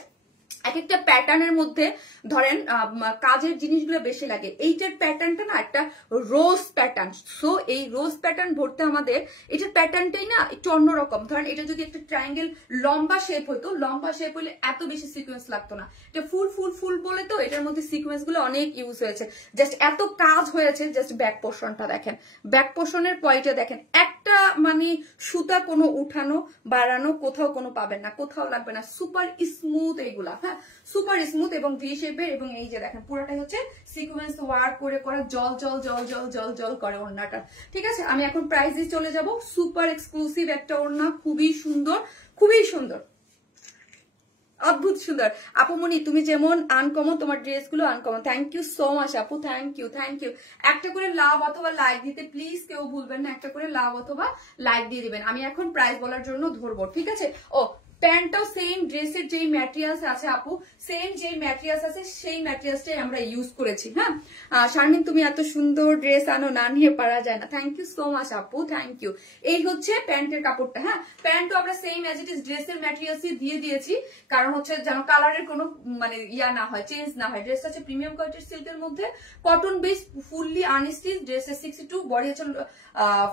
এক একটা প্যাটার্নের মধ্যে ধরেন কাজের জিনিসগুলো বেশি লাগে। এইটার প্যাটার্নটা না একটা রোজ প্যাটার্ন, সো এই রোজ প্যাটার্ন ভরতে আমাদের এটার প্যাটার্নটাই না একটু অন্যরকম। ধরেন এটা যদি একটা ট্রায়াঙ্গেল লম্বা শেপ হইতো, লম্বা শেপ হলে এত বেশি সিকোয়েন্স লাগতো না, এটা ফুল ফুল ফুল বলে তো এটার মধ্যে সিকোয়েন্স গুলো অনেক ইউজ হয়েছে, জাস্ট এত কাজ হয়েছে। জাস্ট ব্যাক পোর্শনটা দেখেন, ব্যাক পোর্শনের কোয়ালিটি দেখেন, একটা মানে সুতা কোনো উঠানো বাড়ানো কোথাও কোনো পাবেন না, কোথাও লাগবে না, সুপার স্মুথ এইগুলা, হ্যাঁ সুপার স্মুথ এবং ভি শেপের। এবং এই যে দেখেন পুরোটাই হচ্ছে সিকোয়েন্স ওয়ার্ক করে করা, জল জল জল জল জল জল করে ওড়নাটা। ঠিক আছে, আমি এখন প্রাইসে চলে যাব। সুপার এক্সক্লুসিভ একটা ওড়না, খুবই সুন্দর, খুবই সুন্দর, অদ্ভুত সুন্দর। আপুমনি তুমি যেমন আনকমন, তোমার ড্রেস গুলো uncommon, thank you so much আপু, থ্যাংক ইউ থ্যাংক ইউ। একটা করে লাভ অথবা লাইক দিতে প্লিজ কেউ ভুলবেন না, একটা করে লাভ অথবা লাইক দিয়ে দিবেন। আমি এখন প্রাইস বলার জন্য ধরবো, ঠিক আছে। ও প্যান্টটাও সেম, ড্রেসের যেই ম্যাটেরিয়ালস আছে আপু, সেম যেই ম্যাটেরিয়ালস আছে সেই ম্যাটেরিয়ালসটাই আমরা ইউজ করেছি। হ্যাঁ শারমিন তুমি এত সুন্দর ড্রেস আনো, না নিয়ে পারা যায় না, থ্যাংক ইউ সো মাচ আপু, থ্যাংক ইউ। এই হচ্ছে প্যান্টের কাপড়টা, হ্যাঁ প্যান্টও আমরা সেম অ্যাজ ইট ইজ ড্রেসের ম্যাটেরিয়ালসই দিয়ে দিয়েছি, কারণ হচ্ছে যেন কালারের কোনো মানে না হয়, চেঞ্জ না হয়। ড্রেসটা হচ্ছে প্রিমিয়াম কোয়ালিটির সিল্কের মধ্যে, কটন বেস, ফুললি আনস্টিচ, ড্রেসের 62, বডি হচ্ছে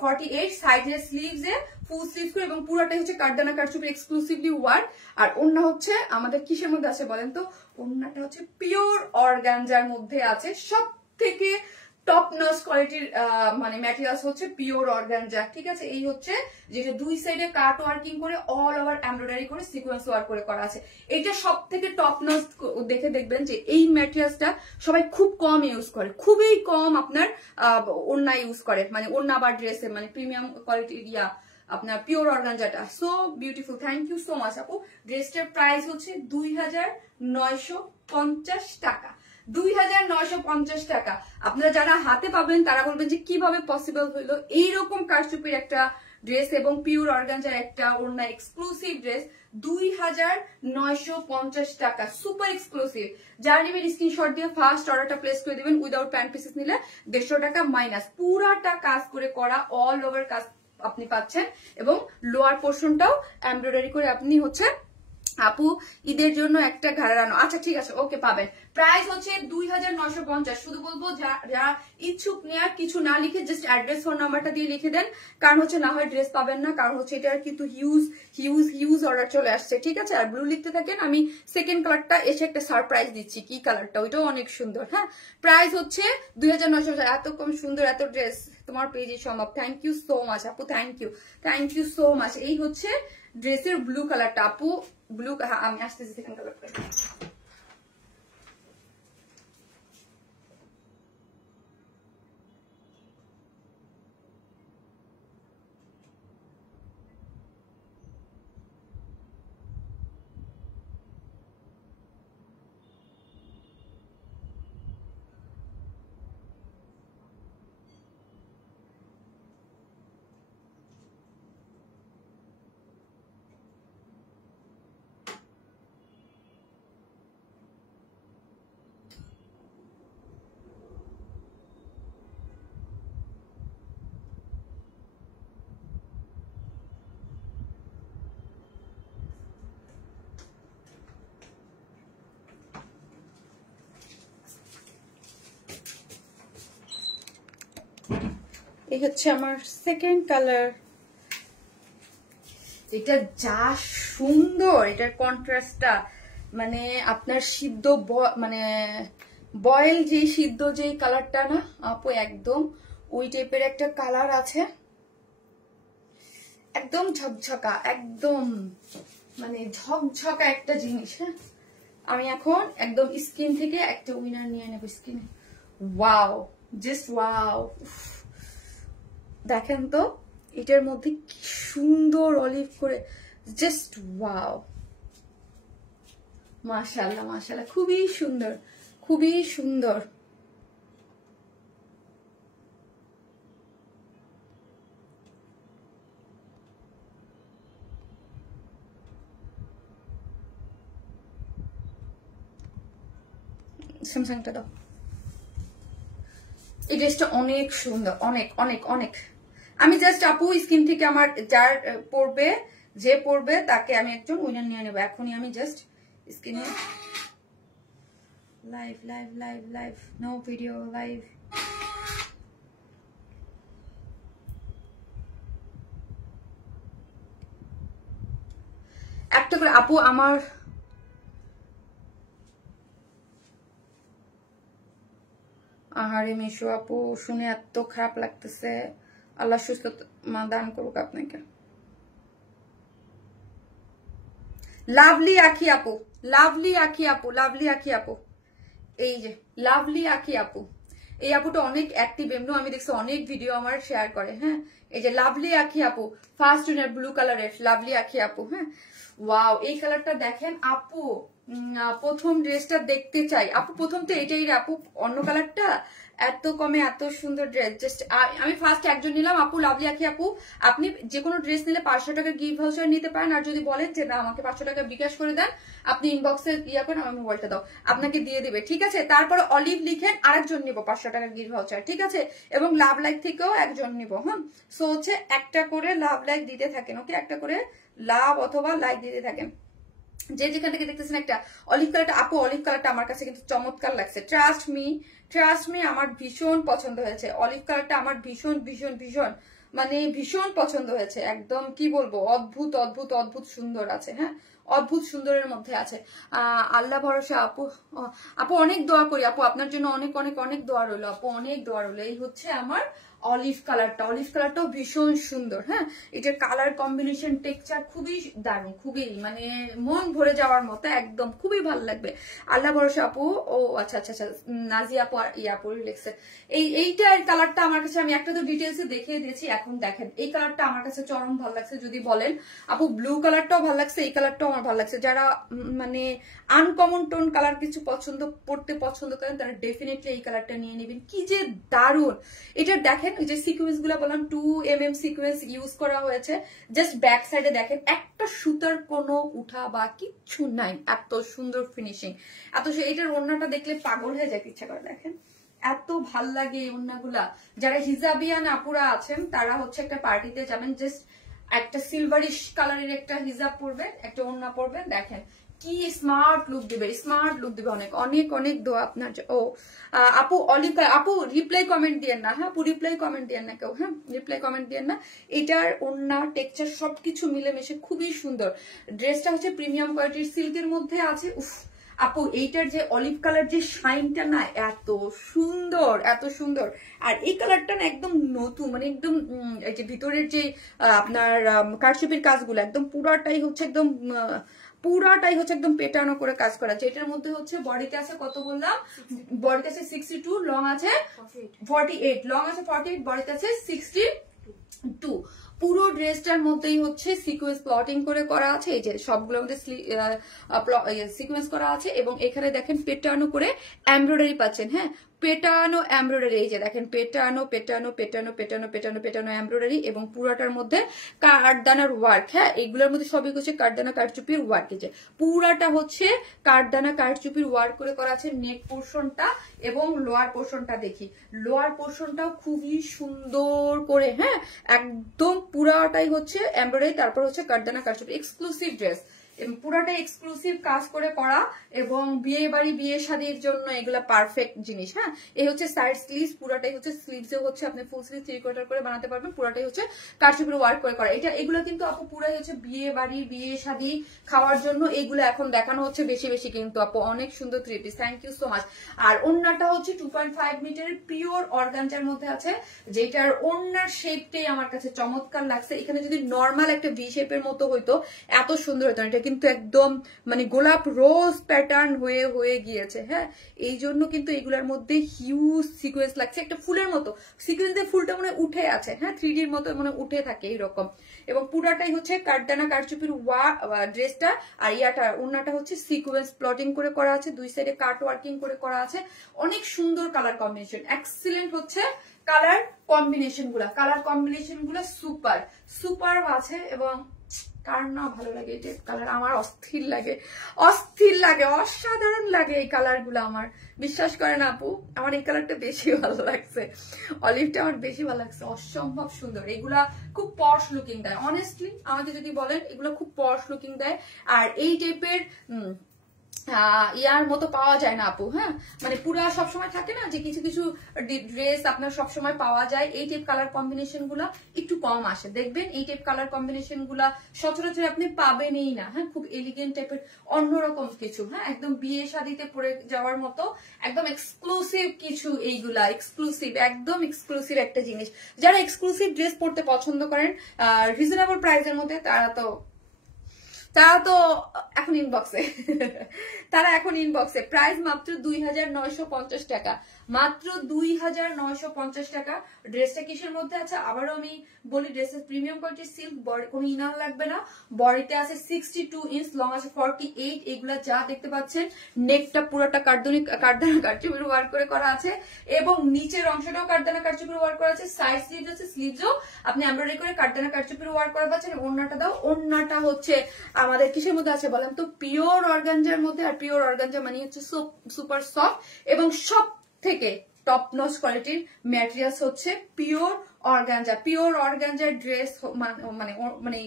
48, সাইডে স্লিভস এ ফুল স্লিভস করে, এবং পুরোটাই হচ্ছে কাটদানা কারচুপি এক্সক্লুসিভলি ওয়ার্ক। আর ওড়না হচ্ছে আমাদের কিসের মধ্যে আছে বলেন তো, ওড়নাটা হচ্ছে পিওর অর্গানজার মধ্যে আছে, সব থেকে টপ নচ কোয়ালিটির মানে ম্যাটেরিয়ালস হচ্ছে পিওর অর্গানজা। ঠিক আছে, এই হচ্ছে যেটা দুই সাইডে কাট ওয়ার্কিং করে অল ওভার এমব্রয়ডারি করে সিকোয়েন্স ওয়ার্ক করে করা আছে। এটা সব থেকে টপ নচ দেখে দেখবেন যে এই ম্যাটেরিয়ালসটা সবাই খুব কম ইউজ করে, খুবই কম আপনার ওড়না ইউজ করে, মানে ওড়না বা ড্রেসে মানে প্রিমিয়াম কোয়ালিটির আপনার পিওর অর্গানজাটা। So beautiful, thank you so much আপু। ড্রেসটার প্রাইস হচ্ছে 2950 টাকা, 2950 টাকা। আপনারা যারা হাতে পাবেন তারা বলবেন যে কিভাবে পসিবল হইলো এইরকম কারচুপির একটা ড্রেস এবং পিওর অর্গানজার একটা ওড়না এক্সক্লুসিভ ড্রেস 2950 টাকা, সুপার এক্সক্লুসিভ। যারা নেবেন স্ক্রিনশট দিয়ে ফার্স্ট অর্ডারটা প্লেস করে দিবেন, উইদাউট প্যান্ট পিসেস নিলে 150 টাকা মাইনাস, পুরাটা কাজ করে করা অল ওভার কাজ আপনি পাচ্ছেন, এবং লোয়ার পোর্শনটাও এমব্রয়ডারি করে আপনি হচ্ছে আপু ঈদের জন্য একটা ঘাড়ানো। আচ্ছা ঠিক আছে, ওকে পাবেন। প্রাইস হচ্ছে 2950। শুধু বলবো যারা ইচ্ছুক নেওয়ার কিছু না লিখে জাস্ট অ্যাড্রেস ফোন নাম্বারটা দিয়ে লিখে দেন, কারণ হচ্ছে না হয় ড্রেস পাবেন না, কারণ হচ্ছে এটার কিন্তু হিউজ হিউজ হিউজ অর্ডার চলে আসছে। ঠিক আছে, আর ব্লু লিখতে থাকেন, আমি সেকেন্ড কালারটা এসে একটা সারপ্রাইজ দিচ্ছি, কি কালারটা ওইটাও অনেক সুন্দর। হ্যাঁ প্রাইস হচ্ছে 2950। এত কম সুন্দর এত ড্রেস তোমার পেজে সম্ভব, থ্যাংক ইউ সো মাচ আপু, থ্যাংক ইউ সো মাচ। এই হচ্ছে ড্রেসের ব্লু কালারটা আপু, ব্লু, আমি আসতেছি সেকেন্ড কালারটা। এই হচ্ছে আমার সেকেন্ড কালার। এটা যা সুন্দর, এটার কন্ট্রাস্টটা, মানে আপনার সিদ্ধ মানে বয়েল যে সিদ্ধ যে কালারটা না আপু, একদম ওই টাইপের একটা কালার আছে, একদম ঝকঝকা, একদম মানে ঝকঝকা একটা জিনিস। হ্যাঁ, আমি এখন একদম স্কিন থেকে একটা উইনার নিয়ে নেব স্কিনে। ওয়াও, জাস্ট ওয়াও, দেখেন তো এটার মধ্যে কি সুন্দর অলিভ করে, জাস্ট ওয়াও, মাশাআল্লাহ মাশাআল্লাহ, খুবই সুন্দর, খুবই সুন্দর। স্যামসাংটা দাও। এই ড্রেসটা অনেক সুন্দর, অনেক অনেক অনেক। আমি জাস্ট আপু স্কিন থেকে আমার যার পরবে, যে পরবে তাকে আমি একজন উইনার নিয়ে নেবো এখনই। আমি জাস্ট স্কিনে live live live live, no video, live. একটা করে আপু আমার আহারে মিশু আপু, শুনে এত খারাপ লাগতেছে। আল্লাহ সুস্থ দান করুক আপনাকে। লাভলি আখি আপু, লাভলি আখি আপু, লাভলি আখি আপু, এই যে লাভলি আখি আপু, এই আপুটা অনেক অ্যাক্টিভ, এমনি আমি দেখছি অনেক ভিডিও আমার শেয়ার করে। হ্যাঁ, এই যে লাভলি আখি আপু, ফার্স্ট উইনার ব্লু কালারের লাভলি আখি আপু। হ্যাঁ, ওয়াও, এই কালারটা দেখেন আপু, প্রথম ড্রেসটা দেখতে চাই আপু। প্রথম তো এটাই রে আপু, অন্য কালারটা এত কমে এত সুন্দর ড্রেস। জাস্ট আমি ফার্স্ট একজন নিলাম আপু, লাভলি আখি আপু। আপনি যে কোনো ড্রেস নিলে 500 টাকা গিফট ভাউচার নিতে পারেন। আর যদি বলেন যে না আমাকে 500 টাকা বিকাশ করে দেন, আপনি ইনবক্সে ইয়া করেন, আমার মোবাইলটা দাও, আপনাকে দিয়ে দিবে, ঠিক আছে। তারপরে অলিভ লিখেন, আরেকজন নিবো 500 টাকার গিফট ভাউচার, ঠিক আছে। এবং লাভ লাইক থেকেও একজন নিবো। হ্যাঁ, সো হচ্ছে একটা করে লাভ লাইক দিতে থাকেন, ওকে, একটা করে লাভ অথবা লাইক দিতে থাকেন। যে যেখান থেকে দেখতেছেন একটা অলিভ কালারটা আপু, অলিভ কালারটা আমার কাছে কিন্তু চমৎকার লাগছে। ট্রাস্ট মি, আমার ভীষণ পছন্দ হয়েছে অলিভ কালারটা, আমার ভীষণ ভীষণ ভীষণ মানে ভীষণ পছন্দ হয়েছে। একদম কি বলবো, অদ্ভুত অদ্ভুত অদ্ভুত সুন্দর আছে। হ্যাঁ, অদ্ভুত সুন্দরের মধ্যে আছে। আল্লাহ ভরসা আপু, আপু অনেক দোয়া করি আপু, আপনার জন্য অনেক অনেক অনেক দোয়া রইলো আপু, অনেক দোয়া রইলো। এই হচ্ছে আমার অলিভ কালারটা, অলিভ কালারটাও ভীষণ সুন্দর। হ্যাঁ, এটার কালার কম্বিনেশন টেক্সচার খুবই দারুণ, খুবই মানে মন ভরে যাওয়ার মতো, একদম খুবই ভালো লাগবে। আল্লাহ ভরসা আপু। ও আচ্ছা আচ্ছা আচ্ছা, নাজি আপু আর ইয়াপুর লেখছে। এইটার কালারটা আমার কাছে, আমি একটা তো ডিটেলসে দেখিয়ে দিয়েছি, এখন দেখেন এই কালারটা আমার কাছে চরম ভালো লাগছে। যদি বলেন আপু ব্লু কালারটাও ভালো লাগছে, এই কালারটাও আমার ভালো লাগছে। যারা মানে আনকমন টোন কালার কিছু পড়তে পছন্দ করেন, তারা ডেফিনেটলি এই কালারটা নিয়ে নেবেন। কি যে দারুণ এটা দেখেন, ওই যে সিকোয়েন্স গুলো বললাম 2mm সিকোয়েন্স ইউজ করা হয়েছে। জাস্ট ব্যাক সাইডে দেখেন একটা সুতার কোনো উঠা বা কিচ্ছু নাই, এত সুন্দর ফিনিশিং, এত এটার ওড়নাটা দেখলে পাগল হয়ে যায় ইচ্ছা করে। দেখেন এত ভাল লাগে এই ওড়নাগুলা। যারা হিজাবিয়ান আপুরা আছেন তারা হচ্ছে একটা পার্টিতে যাবেন, জাস্ট একটা সিলভারিশ কালারের একটা হিজাব পরবেন, একটা ওড়না পরবেন, দেখেন কি স্মার্ট লুক দিবে, স্মার্ট লুক দিবে। অনেক অনেক অনেক দোয়া আপনার। ও আপু অলিভ, আপু রিপ্লাই কমেন্ট দিয়েন না। হ্যাঁ আপু রিপ্লাই কমেন্ট দিয়েন না কেউ, হ্যাঁ রিপ্লাই কমেন্ট দিয়েন না। এটার ওড়না টেক্সচার সবকিছু মিলেমিশে খুবই সুন্দর। ড্রেসটা হচ্ছে প্রিমিয়াম কোয়ালিটির সিল্কের মধ্যে আছে। উফ আপু এইটার যে অলিভ কালার যে শাইনটা না, এত সুন্দর, এত সুন্দর। আর এই কালারটা না একদম নতুন, মানে একদম এই যে ভিতরের যে আপনার কারচুপির কাজগুলো একদম পুরাটাই হচ্ছে একদম পেটানো করে কাজ করা। যেটার মধ্যে হচ্ছে বডিতে আছে কত বললাম, বডিতে আছে 62, লং আছে 48, লং আছে 48, বডিতে আছে 62। পুরো ড্রেসটার মধ্যেই হচ্ছে সিকোয়েন্স প্লটিং করে করা আছে। এই যে সবগুলোর মধ্যে সিকোয়েন্স করা আছে এবং এখানে দেখেন পেটানো করে এমব্রয়ডারি পাচ্ছেন। হ্যাঁ, পেটানো এমব্রয়ডারি, এই যে দেখেন পেটানো পেটানো পেটানো পেটানো পেটানো পেটানো এমব্রয়ডারি এবং পুরাটার মধ্যে কাঠদানার ওয়ার্ক। হ্যাঁ, এগুলোর মধ্যে সবই হচ্ছে কাঠদানা কাঠচুপির ওয়ার্ক। এই যে পুরাটা হচ্ছে কাঠদানা কাঠচুপির ওয়ার্ক করে করা আছে। নেক পোর্শনটা এবং লোয়ার পোর্শনটা দেখি, লোয়ার পোর্শনটাও খুবই সুন্দর করে, হ্যাঁ একদম পুরাটাই হচ্ছে এমব্রয়ডারি, তারপর হচ্ছে কাঠদানা কাঠচুপি। এক্সক্লুসিভ ড্রেস, পুরাটা এক্সক্লুসিভ কাজ করে করা এবং বিয়ে বাড়ি বিয়ে শাদীর জন্য এগুলা পারফেক্ট জিনিস। হ্যাঁ, এই হচ্ছে সাইড স্লিভস, পুরাটাই হচ্ছে স্লিভসে হচ্ছে আপনি ফুল স্লিভ 3/4 করে বানাতে পারবেন, পুরাটাই হচ্ছে কারচুপির ওয়ার্ক করে করা। এগুলো কিন্তু আপু পুরাই হচ্ছে বিয়ে বাড়ি বিয়ে শাদী খাওয়ার জন্য এগুলো এখন দেখানো হচ্ছে বেশি বেশি, কিন্তু আপু অনেক সুন্দর 3 piece, thank you so much. আর ওন্নাটা হচ্ছে 2.5 মিটারের পিওর অর্গানজার মধ্যে আছে, যেটার ওন্নার শেপটাই আমার কাছে চমৎকার লাগছে। এখানে যদি নর্মাল একটা ভি শেপের মতো হইতো এত সুন্দর হতো, এটা কিন্তু একদম মানে গোলাপ রোজ প্যাটার্ন হয়ে হয়ে গিয়েছে। হ্যাঁ, এই জন্য কিন্তু এগুলোর মধ্যে হিউজ সিকোয়েন্স লাগছে, একটা ফুলের মতো সিকোয়েন্স দিয়ে ফুলটা মনে উঠে আছে। হ্যাঁ, 3D র মতো মানে উঠে থাকে এইরকম। এবং পুরাটাই হচ্ছে কাঠদানা কারচুপির ড্রেসটা, আর ইয়াটা ওন্নাটা হচ্ছে সিকোয়েন্স প্লটিং করে করা আছে, দুই সাইডে কাট ওয়ার্কিং করে করা আছে। অনেক সুন্দর কালার কম্বিনেশন, এক্সিলেন্ট হচ্ছে কালার কম্বিনেশন গুলা সুপার সুপার আছে। এবং কার না ভালো লাগে এই কালার, আমার অস্থির লাগে অসাধারণ লাগে এই কালার গুলো। আমার বিশ্বাস করেন আপু, আমার এই কালারটা বেশি ভালো লাগছে, অলিভটা আমার বেশি ভালো লাগছে, অসম্ভব সুন্দর। এগুলা খুব পশ লুকিং দেয়, অনেস্টলি আমাকে যদি বলেন এগুলো খুব পশ লুকিং দেয়। আর এই টাইপের ইয়ার মতো পাওয়া যায় না আপু। হ্যাঁ, মানে পুরা সবসময় থাকে না যে কিছু কিছু ড্রেস আপনার সবসময় পাওয়া যায়, এই টাইপ কালার কম্বিনেশন গুলা একটু কম আসে। দেখবেন এই টাইপ কালার কম্বিনেশন গুলা সচরাচর আপনি পাবেনই না। হ্যাঁ, খুব এলিগেন্ট টাইপের অন্যরকম কিছু, হ্যাঁ একদম বিয়ে শাদীতে পরে যাওয়ার মতো একদম এক্সক্লুসিভ কিছু, এইগুলা এক্সক্লুসিভ, একদম এক্সক্লুসিভ একটা জিনিস। যারা এক্সক্লুসিভ ড্রেস পরতে পছন্দ করেন রিজনেবল প্রাইসের মধ্যে, তারা তো এখন ইনবক্সে প্রাইস মাত্র 2950 টাকা, মাত্র 2950 টাকা। ড্রেসটা কিসের মধ্যে আছে আবারও আমি বলি, ড্রেসের প্রিমিয়াম কোয়ালিটির সিল্ক, কোনো ইনার লাগবে না, বডিতে আছে 62 ইঞ্চ, লং আছে 48। এগুলা যা দেখতে পাচ্ছেন, নেকটা পুরোটা কাঠদানা কারচুপির ওয়ার্ক করে করা আছে এবং নিচের অংশটাও কাঠদানা কারচুপির ওয়ার্ক করা আছে। সাইড স্লিভ আছে, স্লিভসও আপনি এমব্রয়ডারি করে কাঠদানা কারচুপির ওয়ার্ক করা পাচ্ছেন। ওন্নাটা দাও, ওন্নাটা হচ্ছে আমাদের কিসের মধ্যে আছে বলেন তো, পিওর অর্গানজার মধ্যে। আর পিওর অর্গানজা মানে হচ্ছে সুপার সফট এবং সব থেকে টপ নচ কোয়ালিটির ম্যাটেরিয়ালস হচ্ছে pure organza. Pure organza dress মানে মানে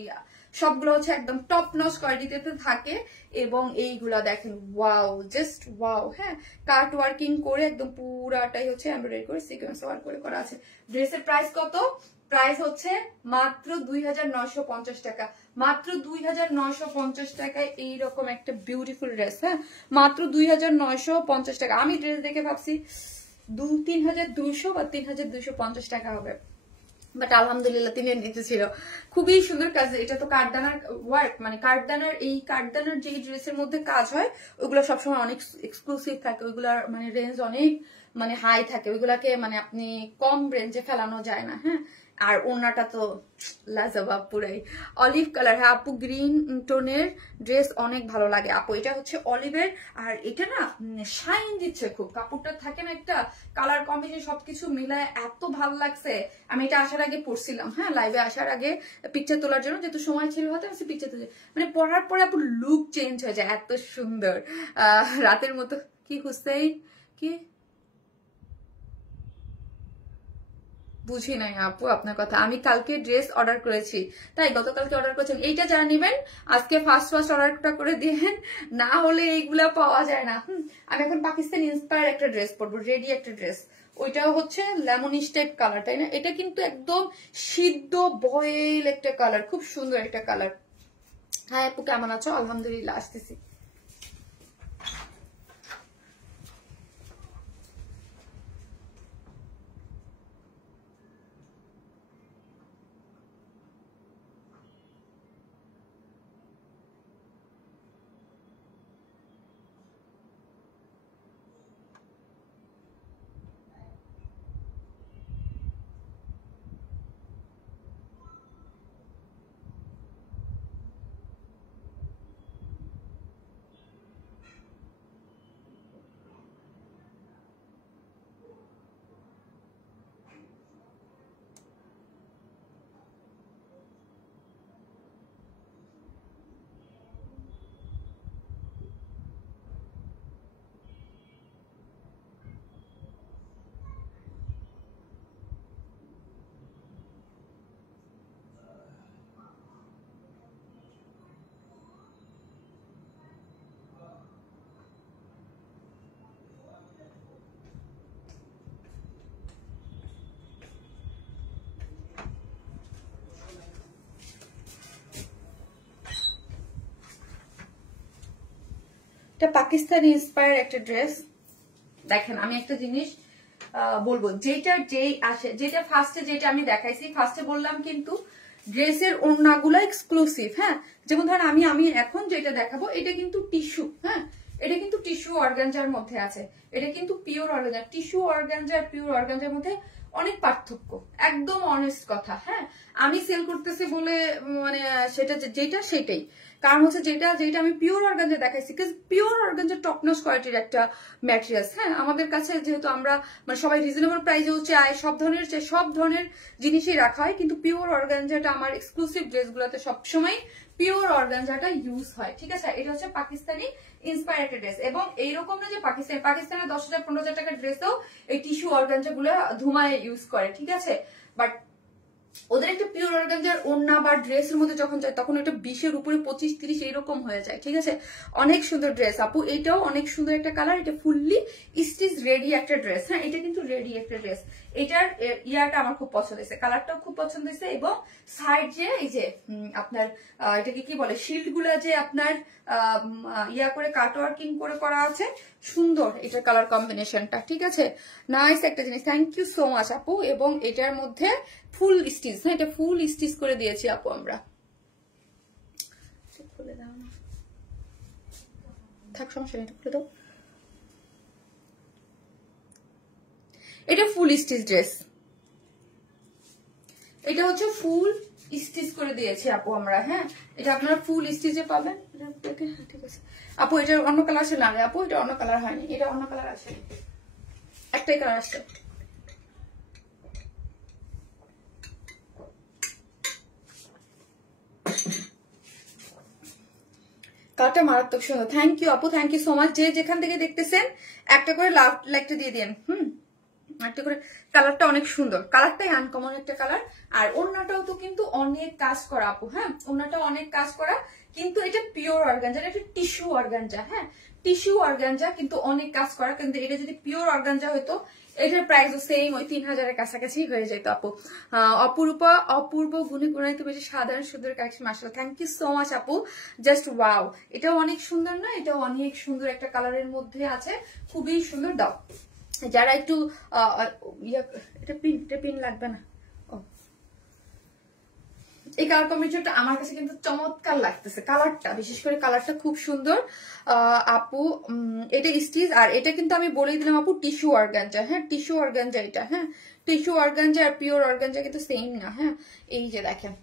সবগুলো হচ্ছে একদম টপ নচ কোয়ালিটিতে থাকে। এবং এইগুলা দেখেন, ওয়াও, জাস্ট ওয়াও। হ্যাঁ, কাট ওয়ার্কিং করে একদম পুরাটাই হচ্ছে এমব্রয়ডারি করে সিকোয়েন্স ওয়ার্ক করে করা আছে। ড্রেসের প্রাইস কত? প্রাইস হচ্ছে মাত্র 2950 টাকা, মাত্র 2950 টাকায় এইরকম একটা বিউটিফুল ড্রেস। হ্যাঁ, মাত্র 2950 টাকা। আমি ড্রেস দেখে ভাবছি 3200 বা 3250 টাকা হবে, বাট আলহামদুলিল্লাহ তিনি নিতে ছিল। খুবই সুন্দর কাজ, এটা তো কাঠদানার ওয়ার্ক, মানে কাঠদানার যে ড্রেসের মধ্যে কাজ হয় ওইগুলো সবসময় অনেক এক্সক্লুসিভ থাকে, ওইগুলার মানে রেঞ্জ অনেক মানে হাই থাকে, ওইগুলাকে মানে আপনি কম রেঞ্জে ফেলানো যায় না। হ্যাঁ, আর ওনাটা তো লাজবাব পুরাই অলিভ কালার। হ্যাঁ আপু, গ্রিন টোনের ড্রেস অনেক ভালো লাগে আপু, এটা হচ্ছে অলিভের। আর এটা না শাইন দিচ্ছে খুব, কাপড়টা থাকে না একটা কালার কম্বিনেশন, সবকিছু মিলায় এত ভালো লাগছে। আমি এটা আসার আগে পরছিলাম, হ্যাঁ লাইভে আসার আগে পিকচার তোলার জন্য, যেহেতু সময় ছিল হয়তো আমি পিকচার তুলে, মানে পরার পরে আপু লুক চেঞ্জ হয়ে যায়, এত সুন্দর রাতের মতো। কি হুসেইন, কি বুঝি নাই আপু আপনার কথা। আমি কালকে ড্রেস অর্ডার করেছি, তাই গতকালকে অর্ডার করেছেন। এইটা যারা নিবেন আজকে ফার্স্ট অর্ডারটা করে দিয়েন, না হলে এইগুলা পাওয়া যায় না। আমি এখন পাকিস্তান ইন্সপায়ার একটা ড্রেস পরবো, রেডি একটা ড্রেস, ওইটাও হচ্ছে লেমনিশ টাইপ কালার, তাই না? এটা কিন্তু একদম সিদ্ধ বয়েল একটা কালার, খুব সুন্দর একটা কালার। হ্যাঁ আপু, কেমন আছো? আলহামদুলিল্লাহ, আসতেছি। এটা পাকিস্তানি ইন্সপায়ার একটা ড্রেস। দেখেন আমি একটা জিনিস বলবো, যেটা ফার্স্টে যেটা আমি দেখাইছি, ফার্স্টে বললাম কিন্তু ড্রেসের ওড়নাগুলো এক্সক্লুসিভ। হ্যাঁ, যেমন ধরেন আমি এখন যেটা দেখাবো এটা কিন্তু টিস্যু। হ্যাঁ, এটা কিন্তু টিস্যু অর্গানজার মধ্যে আছে, এটা কিন্তু পিওর অর্গানজা। টিস্যু অর্গানজা আর পিওর অর্গানজার মধ্যে অনেক পার্থক্য, একদম অনেস্ট কথা। হ্যাঁ, আমি সেল করতেছি বলে মানে সেটা যেটা সেটাই, কারণ হচ্ছে যেটা আমি পিওর অর্গানজা দেখাইছি, পিওর অর্গানজা টপনচ কোয়ালিটির একটা ম্যাটেরিয়ালস। হ্যাঁ, আমাদের কাছে যেহেতু আমরা মানে সবাই রিজনেবল প্রাইসেও চাই, সব ধরনের জিনিসই রাখা হয়, কিন্তু পিওর অর্গানজাটা আমার এক্সক্লুসিভ ড্রেসগুলোতে সবসময় পিওর অর্গানজাটা ইউজ হয়। ঠিক আছে, এটা হচ্ছে পাকিস্তানি ইন্সপায়ার্ড ড্রেস। এবং এইরকম না যে পাকিস্তানের 10,000-15,000 টাকার ড্রেসেও এই টিস্যু অর্গানজা গুলো ধুমায় ইউজ করে। ঠিক আছে, বাট ওদের একটা পিওর অর্গানজার ওড়না বা ড্রেসের মধ্যে যখন যায় তখন এটা 20-এর উপরে 25-30 এইরকম হয়ে যায়। ঠিক আছে, অনেক সুন্দর ড্রেস আপু, এটাও অনেক সুন্দর একটা কালার, এটা ফুললি স্টিচ রেডি একটা ড্রেস। হ্যাঁ, এটা কিন্তু রেডি একটা ড্রেস। এটার ইয়াটা আমার খুব পছন্দ হয়েছে, কালারটাও খুব পছন্দ হয়েছে। এবং সাইড যে এই যে আপনার এটাকে কি বলে, শিল্ড গুলা যে আপনার ইয়া করে কাটওয়ার্কিং করে করা আছে, সুন্দর এটার কালার কম্বিনেশনটা। ঠিক আছে, নাইস একটা জিনিস, থ্যাংক ইউ সো মাচ আপু। এবং এটার মধ্যে ফুল স্টিচ, হ্যাঁ এটা ফুল স্টিচ করে দিয়েছি আপু আমরা। খুলে দাও না, থাক সমস্যা নেই, খুলে দাও। এটা ফুল স্টিচ ড্রেস, এটা হচ্ছে ফুল স্টিচ করে দিয়েছি আপু আমরা। হ্যাঁ, এটা আপনারা ফুল স্টিচে পাবেন। ঠিক আছে আপু, এটার অন্য কালার আছে না রে আপু, এটা অন্য কালার হয়নি, এটা অন্য কালার আছে, একটাই কালার আসছে। কালারটা মারাত্মক সুন্দর, থ্যাংক ইউ আপু, থ্যাংক ইউ সো মাচ। যে যেখান থেকে দেখতেছেন একটা করে লাইকটা দিয়ে দিন। একটা করে, কালারটা অনেক সুন্দর, কালারটাই আনকমন একটা কালার। আর ওড়নাটাও তো কিন্তু অনেক কাজ করা আপু। হ্যাঁ, ওড়নাটাও অনেক কাজ করা, কিন্তু এটা পিওর অর্গানজা, এটা টিস্যু অর্গানজা। হ্যাঁ, টিস্যু অর্গানজা কিন্তু অনেক কাজ করা, কিন্তু এটা যদি পিওর অর্গানজা হতো এটার প্রাইসও সেম ওই 3,000-এর কাছাকাছি হয়ে যেত আপু। অপূর্ব গুণী গুণাইতে বেশি সাধারণ সুন্দর কালেকশন, মাশাআল্লাহ, থ্যাংক ইউ সো মাচ আপু, জাস্ট ওয়াও। এটাও অনেক সুন্দর না, এটাও অনেক সুন্দর একটা কালারের মধ্যে আছে, খুবই সুন্দর। দাও যারা একটু এটা পিন লাগবে না। এই কালার কম্বিনেশনটা আমার কাছে কিন্তু চমৎকার লাগতেছে, কালারটা বিশেষ করে কালারটা খুব সুন্দর আপু। এটা স্টিচ, আর এটা কিন্তু আমি বলেই দিলাম আপু টিস্যু অর্গানজা। হ্যাঁ, টিস্যু অর্গানজা এটা। হ্যাঁ, টিস্যু অর্গানজা আর পিওর অর্গানজা কিন্তু সেম না। হ্যাঁ, এই যে দেখেন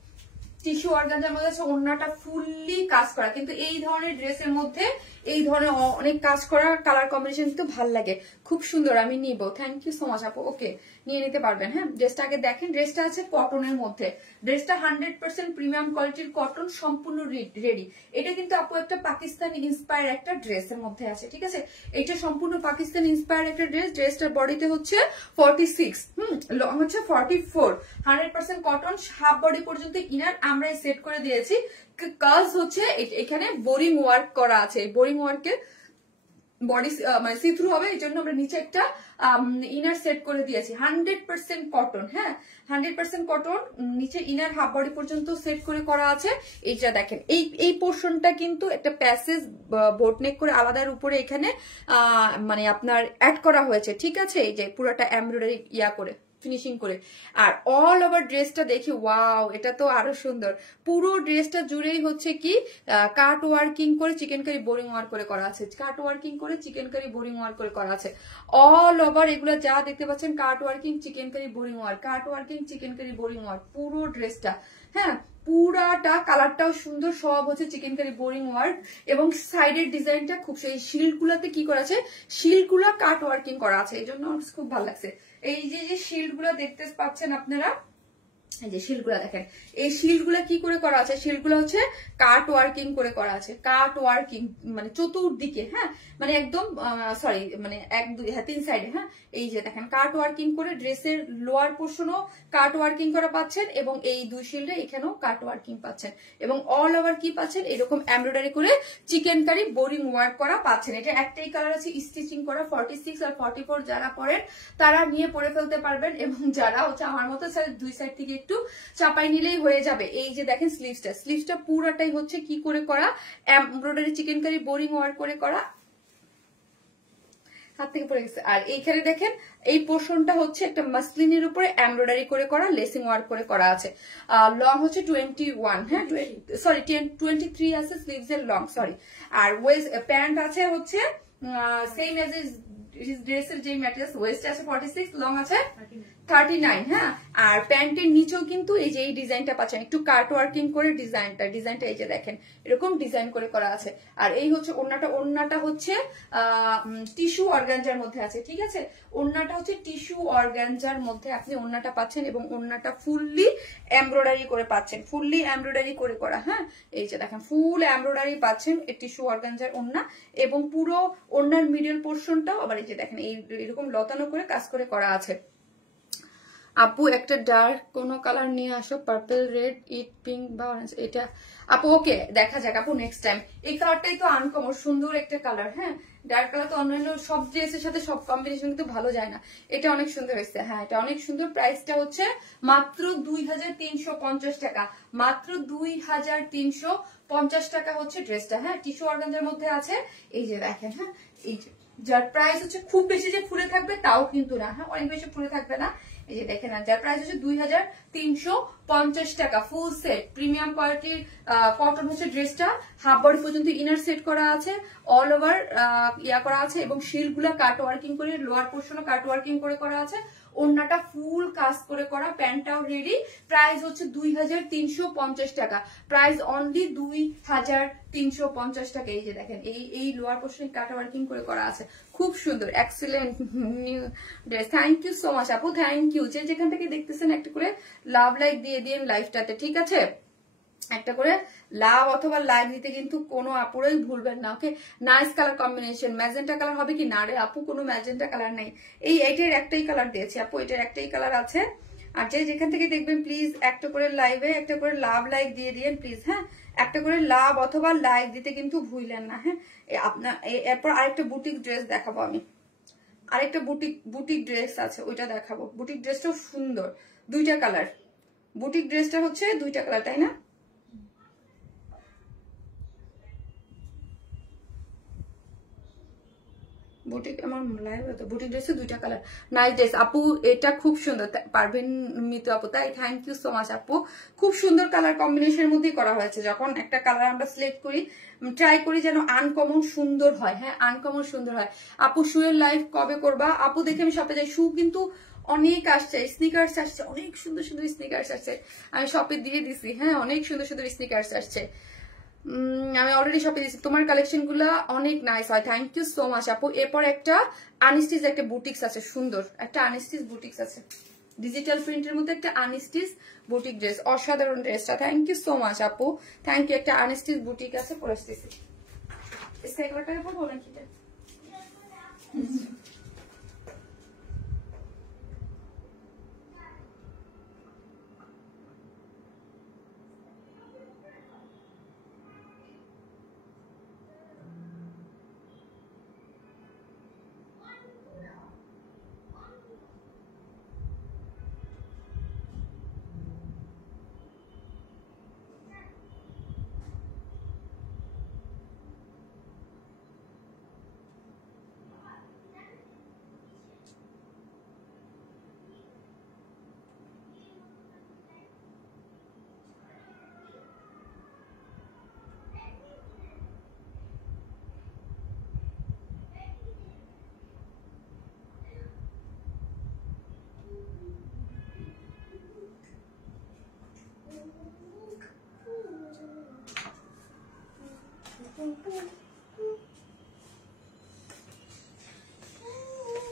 টিস্যু অর্গানজার মধ্যে আছে ওড়নাটা ফুললি কাজ করা, কিন্তু এই ধরনের ড্রেসের মধ্যে এই ধরনের অনেক কাজ করা কালার কম্বিনেশন কিন্তু ভাল লাগে, খুব সুন্দর, আমি নিব। থ্যাংক ইউ সো মাচ আপু, ওকে নিয়ে নিতে পারবেন। হ্যাঁ, ড্রেসটা আগে দেখেন, ড্রেসটা আছে কটনের মধ্যে, ড্রেসটা 100% প্রিমিয়াম কোয়ালিটির কটন, সম্পূর্ণ রেডি। এটা কিন্তু আপু একটা পাকিস্তানি ইন্সপায়ার একটা ড্রেসের মধ্যে আছে। ঠিক আছে, এটা সম্পূর্ণ পাকিস্তানি ইন্সপায়ার একটা ড্রেস। ড্রেসটার বডিতে হচ্ছে 46, লং হচ্ছে 44, 100% কটন, হাফ বডি পর্যন্ত ইনার আমরা সেট করে দিয়েছি। কাজ হচ্ছে এখানে বোরিং ওয়ার্ক করা আছে, বোরিং ওয়ার্কে বডি মানে সি থ্রু হবে, এই জন্য আমরা নিচে একটা ইনার সেট করে দিয়েছি। 100% কটন। হ্যাঁ, 100% কটন, নিচে ইনার হাফ বডি পর্যন্ত সেট করে করা আছে। এইটা দেখেন, এই পোর্শনটা কিন্তু একটা প্যাসেজ বোট নেক করে আলাদার উপরে এখানে মানে আপনার অ্যাড করা হয়েছে। ঠিক আছে, এই যে পুরোটা এমব্রয়ডারি ইয়া করে ফিনিশিং করে। আর অল ওভার ড্রেসটা দেখি ওয়াও, এটা তো আরো সুন্দর। পুরো ড্রেসটা জুড়েই হচ্ছে কি কাট ওয়ার্কিং করে চিকেন কারি বোরিং ওয়ার্ক করে করা আছে, কাট ওয়ার্কিং করে চিকেন কারি বোরিং ওয়ার্ক করে করা আছে। অল ওভার এগুলো যা দেখতে পাচ্ছেন cut working chikankari boring work, cut working chikankari boring work, পুরো ড্রেসটা। হ্যাঁ, পুরাটা কালারটাও সুন্দর, সব হচ্ছে চিকেন কারি বোরিং ওয়ার্ক। এবং সাইডের ডিজাইনটা খুব, সেই শিল্ড গুলাতে কি করা আছে, শিল্ড গুলা কাট ওয়ার্কিং করা আছে, এই জন্য খুব ভালো লাগছে। এই যে শিল্ড গুলা দেখতে পাচ্ছেন আপনারা, এই যে শিল্ড গুলা দেখেন, এই শিল্ড গুলা কি করে করা আছে, শিল্ড গুলা হচ্ছে কাট ওয়ার্কিং করে করা আছে, কাট ওয়ার্কিং মানে চতুর্দিকে। হ্যাঁ, মানে একদম সরি মানে 1-2 3 সাইডে। হ্যাঁ, এই যে দেখেন কাট ওয়ার্কিং করে, ড্রেসের লোয়ার পোর্শনও কাট ওয়ার্কিং করা পাচ্ছেন, এবং এই দুই শিল্ডে এখানেও কাট ওয়ার্কিং পাচ্ছেন, এবং অল ওভার কি পাচ্ছেন, এরকম এমব্রয়ডারি করে চিকেন কারি বোরিং ওয়ার্ক করা পাচ্ছেন। এটা একটাই কালার আছে স্টিচিং করা, 46 আর 44 যারা পরেন তারা নিয়ে পরে ফেলতে পারবেন, এবং যারা হচ্ছে আমার মতো দুই সাইড থেকে একটু চাপাই নিলেই হয়ে যাবে। এই যে দেখেন স্লিভসটা পুরাটাই হচ্ছে কি করে করা, embroidery chikankari boring work করে করা। হাত থেকে পড়ে গেছে। আর এইখানে দেখেন এই পোর্শনটা হচ্ছে একটা মাসলিনের উপরে এমব্রয়ডারি করে করা, লেসিং ওয়ার্ক করে করা আছে। লং হচ্ছে 21, হ্যাঁ সরি 23 আছে স্লিভস এর লং, সরি। আর ওয়েস্ট প্যান্ট আছে হচ্ছে সেম এজ হিজ ড্রেসের যে ম্যাটেরিয়ালস, ওয়েস্ট আছে 46, লং আছে 39, হ্যাঁ। আর প্যান্টের নিচেও কিন্তু এই যে এই ডিজাইনটা পাচ্ছেন, একটু কাট ওয়ার্কিং করে ডিজাইনটা এই যে দেখেন এরকম ডিজাইন করে করা আছে। আর এই হচ্ছে ওড়নাটা হচ্ছে টিস্যু অর্গানজার মধ্যে আছে, ঠিক আছে। ওড়নাটা হচ্ছে টিস্যু অর্গানজার মধ্যে আপনি ওড়নাটা পাচ্ছেন, এবং ওড়নাটা ফুললি এমব্রয়ডারি করে পাচ্ছেন, ফুললি এমব্রয়ডারি করে করা, হ্যাঁ। এই যে দেখেন ফুল এমব্রয়ডারি পাচ্ছেন এই টিস্যু অর্গানজার ওড়না, এবং পুরো ওড়নার মিডল পোর্শনটাও আবার এই যে দেখেন এইরকম লতানো করে কাজ করে করা আছে। আপু একটা ডার্ক কোন কালার নিয়ে আসো, পার্পল, রেড, ইট পিঙ্ক বা অরেঞ্জ। এটা আপু ওকে দেখা যাক আপু নেক্সট টাইম। এই কালারটাই তো আনকমন সুন্দর একটা কালার, হ্যাঁ। ডার্ক কালার তো অন্যান্য সব ড্রেসের সাথে সব কম্বিনেশন কিন্তু ভালো যায় না। এটা অনেক সুন্দর হয়েছে, হ্যাঁ এটা অনেক সুন্দর। প্রাইসটা হচ্ছে মাত্র 2350 টাকা, মাত্র 2350 টাকা হচ্ছে ড্রেসটা, হ্যাঁ। টিস্যু অর্গানজার মধ্যে আছে, এই যে দেখেন, হ্যাঁ। এই যে যার প্রাইস হচ্ছে খুব বেশি যে ফুলে থাকবে তাও কিন্তু না, হ্যাঁ অনেক বেশি ফুলে থাকবে না। এই যে দেখেন যার প্রাইস হচ্ছে 2350 টাকা, ফুল সেট প্রিমিয়াম কোয়ালিটির কটন হচ্ছে ড্রেসটা। হাফ বডি পর্যন্ত ইনার সেট করা আছে, অল ওভার ইয়া করা আছে, এবং শিল গুলা কাট ওয়ার্কিং করে, লোয়ার পোর্শনও কাট ওয়ার্কিং করে করা আছে। ওড়নাটা ফুল কাজ করে করা, প্যান্টটাও রেডি। প্রাইস হচ্ছে 2350 টাকা, প্রাইস অনলি 2350 টাকা। এই যে দেখেন এই লোয়ার পোর্শনে কাট ওয়ার্কিং করে করা আছে, খুব সুন্দর, excellent new dress. Thank you so much আপু, থ্যাংক ইউ। যে যেখান থেকে দেখতেছেন একটা করে লাভ লাইক দিয়ে দিন লাইভটাতে, ঠিক আছে। একটা করে লাভ অথবা লাইক দিতে কিন্তু কোনো আপুরাই ভুলবেন না, okay. Nice colour combination, magenta colour হবে কি না রে আপু, কোনো ম্যাজেন্টা কালার নেই, এইটার একটাই কালার দিয়েছি আপু, এটার একটাই কালার আছে। আর যে যেখান থেকে দেখবেন প্লিজ একটা করে লাইভে একটা করে লাভ লাইক দিয়ে দিন প্লিজ, হ্যাঁ। একটা করে লাভ অথবা লাইক দিতে কিন্তু ভুললেন না, হ্যাঁ। আপনার এরপর আরেকটা বুটিক ড্রেস দেখাবো আমি, আরেকটা বুটিক ড্রেস আছে ওইটা দেখাবো। বুটিক ড্রেসটাও সুন্দর, দুইটা কালার। বুটিক ড্রেসটা হচ্ছে দুইটা কালার, তাই না? বুটিক আমার লাইভ হতো, বুটিক ড্রেসে দুইটা কালার, নাইস ড্রেস আপু, এটা খুব সুন্দর। পারবেন মিতু আপু, তাই থ্যাংক ইউ সো মাচ আপু। খুব সুন্দর কালার কম্বিনেশনের মধ্যেই করা হয়েছে। যখন একটা কালার আমরা সিলেক্ট করি ট্রাই করি যেন আনকমন সুন্দর হয়, হ্যাঁ আনকমন সুন্দর হয়। আপু শুয়ের লাইভ কবে করবা? আপু দেখে আমি শপে যাই, শু কিন্তু অনেক আসছে, স্নিকার্স আসছে, অনেক সুন্দর সুন্দর স্নিকার্স আসছে, আমি শপে দিয়ে দিছি, হ্যাঁ অনেক সুন্দর সুন্দর স্নিকার্স আসছে, আমি অলরেডি শপে দিয়েছি। তোমার কালেকশন গুলা অনেক নাইস হয়, থ্যাংক ইউ সো মাচ আপু। এরপর একটা আনস্টিচ একটা বুটিক্স আছে, সুন্দর একটা আনস্টিচ বুটিক্স আছে, ডিজিটাল প্রিন্টের মধ্যে একটা আনস্টিচ বুটিক ড্রেস, অসাধারণ ড্রেসটা, থ্যাংক ইউ সো মাচ আপু, থ্যাংক ইউ। একটা আনস্টিচ বুটিক আছে, পরে আসতেছি। স্কাই কালারটা পরবো নাকি?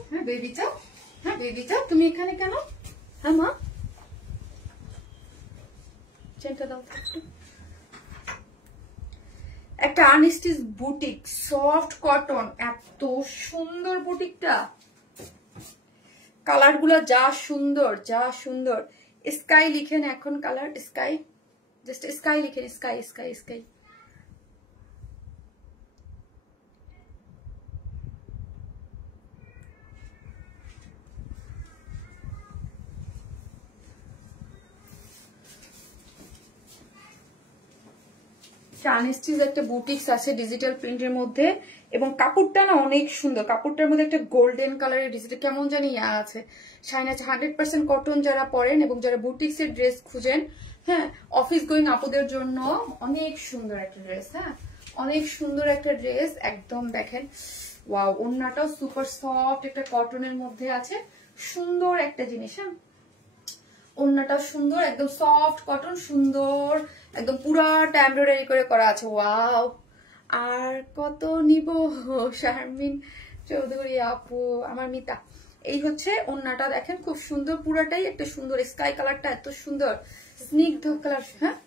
হ্যাঁ বেবিটা, হ্যাঁ বেবিটা তুমি এখানে কেন? হ্যাঁ মা চেনটা দাও। একটা আনস্টিচ বুটিক সফট কটন, এত সুন্দর বুটিকটা, কালার গুলা যা সুন্দর যা সুন্দর। স্কাই লিখেন এখন, কালার স্কাই, জাস্ট স্কাই লিখেন, স্কাই স্কাই স্কাই। একটা আনস্টিচ একটা বুটিক্স আছে ডিজিটাল প্রিন্টের মধ্যে, এবং কাপড়টা না অনেক সুন্দর। কাপড়টার মধ্যে একটা গোল্ডেন কালারের ডিজিটাল কেমন জানি আছে, শাইন আছে। 100% কটন যারা পরেন এবং যারা বুটিক্স এর ড্রেস খুঁজেন, হ্যাঁ, অফিস গোয়িং আপুদের জন্য অনেক সুন্দর একটা ড্রেস। হ্যাঁ, অনেক সুন্দর একটা ড্রেস একদম। দেখেন ওয়াও, ওড়নাটাও সুপার সফট একটা কটনের মধ্যে আছে, সুন্দর একটা জিনিস। হ্যাঁ, ওড়নাটা সুন্দর, একদম সফট কটন, সুন্দর একদম পুরাটা এমব্রয়ডারি করে করা আছে। ওয়াও, আর কত নিব শারমিন চৌধুরী আপু, আমার মিতা। এই হচ্ছে ওড়নাটা, দেখেন খুব সুন্দর, পুরাটাই একটা সুন্দর স্কাই কালারটা এত সুন্দর স্নিগ্ধ কালার। হ্যাঁ,